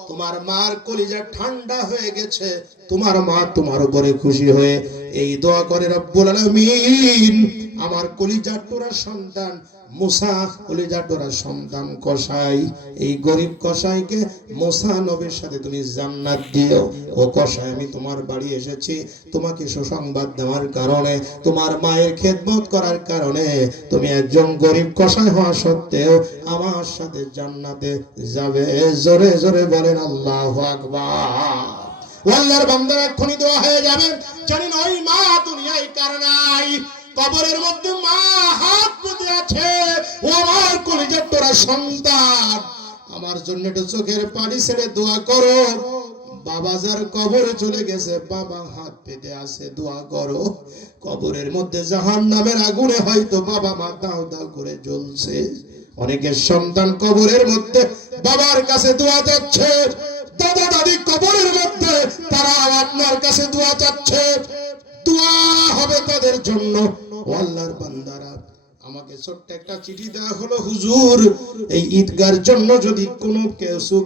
তোমার মার কলিজা ঠান্ডা হয়ে গেছে, তোমার মা তোমার উপরে খুশি হয়ে এই দোয়া করে, রব্বুল আলামিন, আমার কলিজার টোরা সন্তান মুসা, কলিজার টোরা সন্তান কসাই, এই গরিব কসাইকে মুসা নবীর সাথে তুমি জান্নাত দিও। ও কসাই, আমি তোমার বাড়ি এসেছি তোমাকে সুসংবাদ দেওয়ার কারণে, তোমার মায়ের খেদমত করার কারণে। তুমি একজন গরিব কসাই হওয়া সত্ত্বেও আমার সাথে জান্নাতে যাবে। জোরে জোরে বলেন আল্লাহু আকবার। আল্লাহর বান্দার এক্ষুনি দোয়া হয়ে যাবে। জানেন, ওই মা দুনিয়ায় কার নাই, কবরের মধ্যে মা হাত পেতে আছে। ও আমার কলিজার টোরা সন্তান, আমার জন্য একটু চোখের পানি ছেড়ে দোয়া করো। বাবা যার কবরে চলে গেছে, বাবা হাত পেতে আছে, দোয়া করো। কবরের মধ্যে জাহান্নামের আগুনে হয়তো বাবা মা দাও দাও করে জ্বলছে। অনেকের সন্তান কবরের মধ্যে বাবার কাছে দোয়া চাচ্ছে, দাদা দাদি কবরের মধ্যে তারা আপনার কাছে দোয়া চাচ্ছে, দোয়া হবে তাদের জন্য। আল্লাহর বান্দারা, আমাকে ছোট্ট একটা চিঠি দেওয়া হলো, হুজুর, এই ঈদগার জন্য যদি কোনো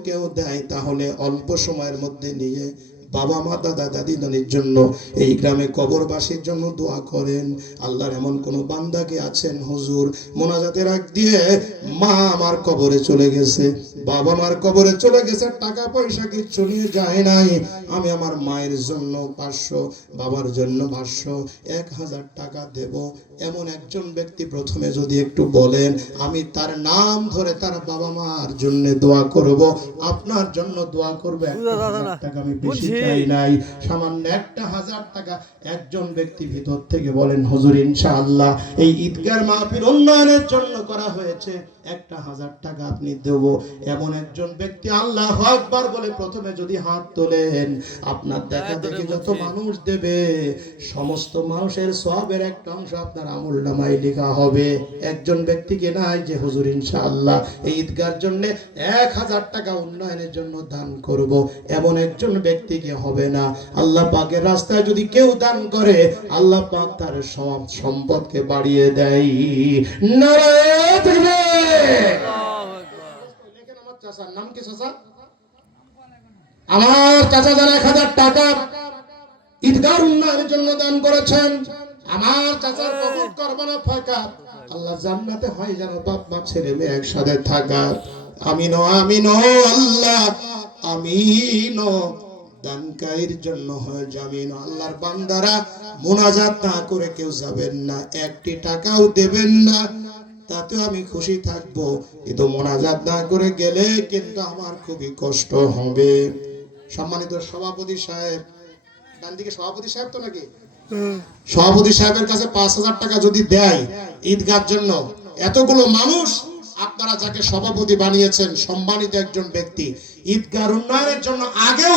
কেউ দেয় তাহলে অল্প সময়ের মধ্যে নিয়ে বাবা মা দাদা দাদি নানির জন্য, এই গ্রামে কবরবাসীর জন্য দোয়া করেন। আল্লাহর এমন কোন বান্দা কি আছেন হুজুর মোনাজাতের আগ দিয়ে মা আমার কবরে চলে গেছে, বাবা মার কবরে চলে গেছে, টাকা পয়সা কিচ্ছু নিয়ে যায় নাই, আমি আমার মায়ের জন্য 500, বাবার জন্য 500, 1000 টাকা দেব, এমন একজন ব্যক্তি প্রথমে যদি একটু বলেন, আমি তার নাম ধরে তার বাবা মার জন্য দোয়া করব, আপনার জন্য দোয়া করব। 1000 টাকা আমি বেশি চাই নাই, সামান্য 1000 টাকা একজন ব্যক্তি ভিতর থেকে বলেন হুজুর ইনশাআল্লাহ এই ঈদগার মাহফিল উন্নয়নের জন্য করা হয়েছে, 1000 টাকা আপনি দেব, এমন একজন ব্যক্তি আল্লাহু আকবার বলে প্রথমে যদি হাত তোলেন, আপনার দেখা দেখি যত মানুষ দেবে সমস্ত মানুষের সওয়াবের একটা অংশ আপনার আমলনামায় লেখা হবে। একজন ব্যক্তিকে নাই যে হুজুর ইনশাআল্লাহ এই ঈদগার জন্য 1000 টাকা উন্নয়নের জন্য দান করব, এমন একজন ব্যক্তিকে হবে না। আল্লাহ পাকের রাস্তায় যদি কেউ দান করে আল্লাহ পাক তার সব সম্পদকে বাড়িয়ে দেয়। নারায়ে তাকবীর। লেখেন আমার চাচার নাম কি? চাচা আমার চাচা যারা 1000 টাকা ঈদগার উন্নয়নের জন্য দান করেছেন, আমার চাচার কবর করব না ফাঁকা, আল্লাহ জান্নাতে হয় যেন বাপ মা ছেলে মেয়ে একসাথে থাকা। আমিন আমিন আল্লাহ আমিন। দানকারীর জন্য হয় জামিন। আল্লাহর বান্দারা মুনাজাত না করে কেউ যাবেন না, একটি টাকাও দেবেন না, তাতে আমি খুশি থাকবো, কিন্তু মোনাজাত না করে গেলে কিন্তু আমার খুবই কষ্ট হবে। সম্মানিত সভাপতি সাহেব, ডান দিকে সভাপতি সাহেব তো নাকি, সভাপতি সাহেবের কাছে 5000 টাকা যদি দেয় ঈদগার জন্য, এতগুলো মানুষ আপনারা যাকে সভাপতি বানিয়েছেন সম্মানিত একজন ব্যক্তি, ঈদগার উন্নয়নের জন্য আগেও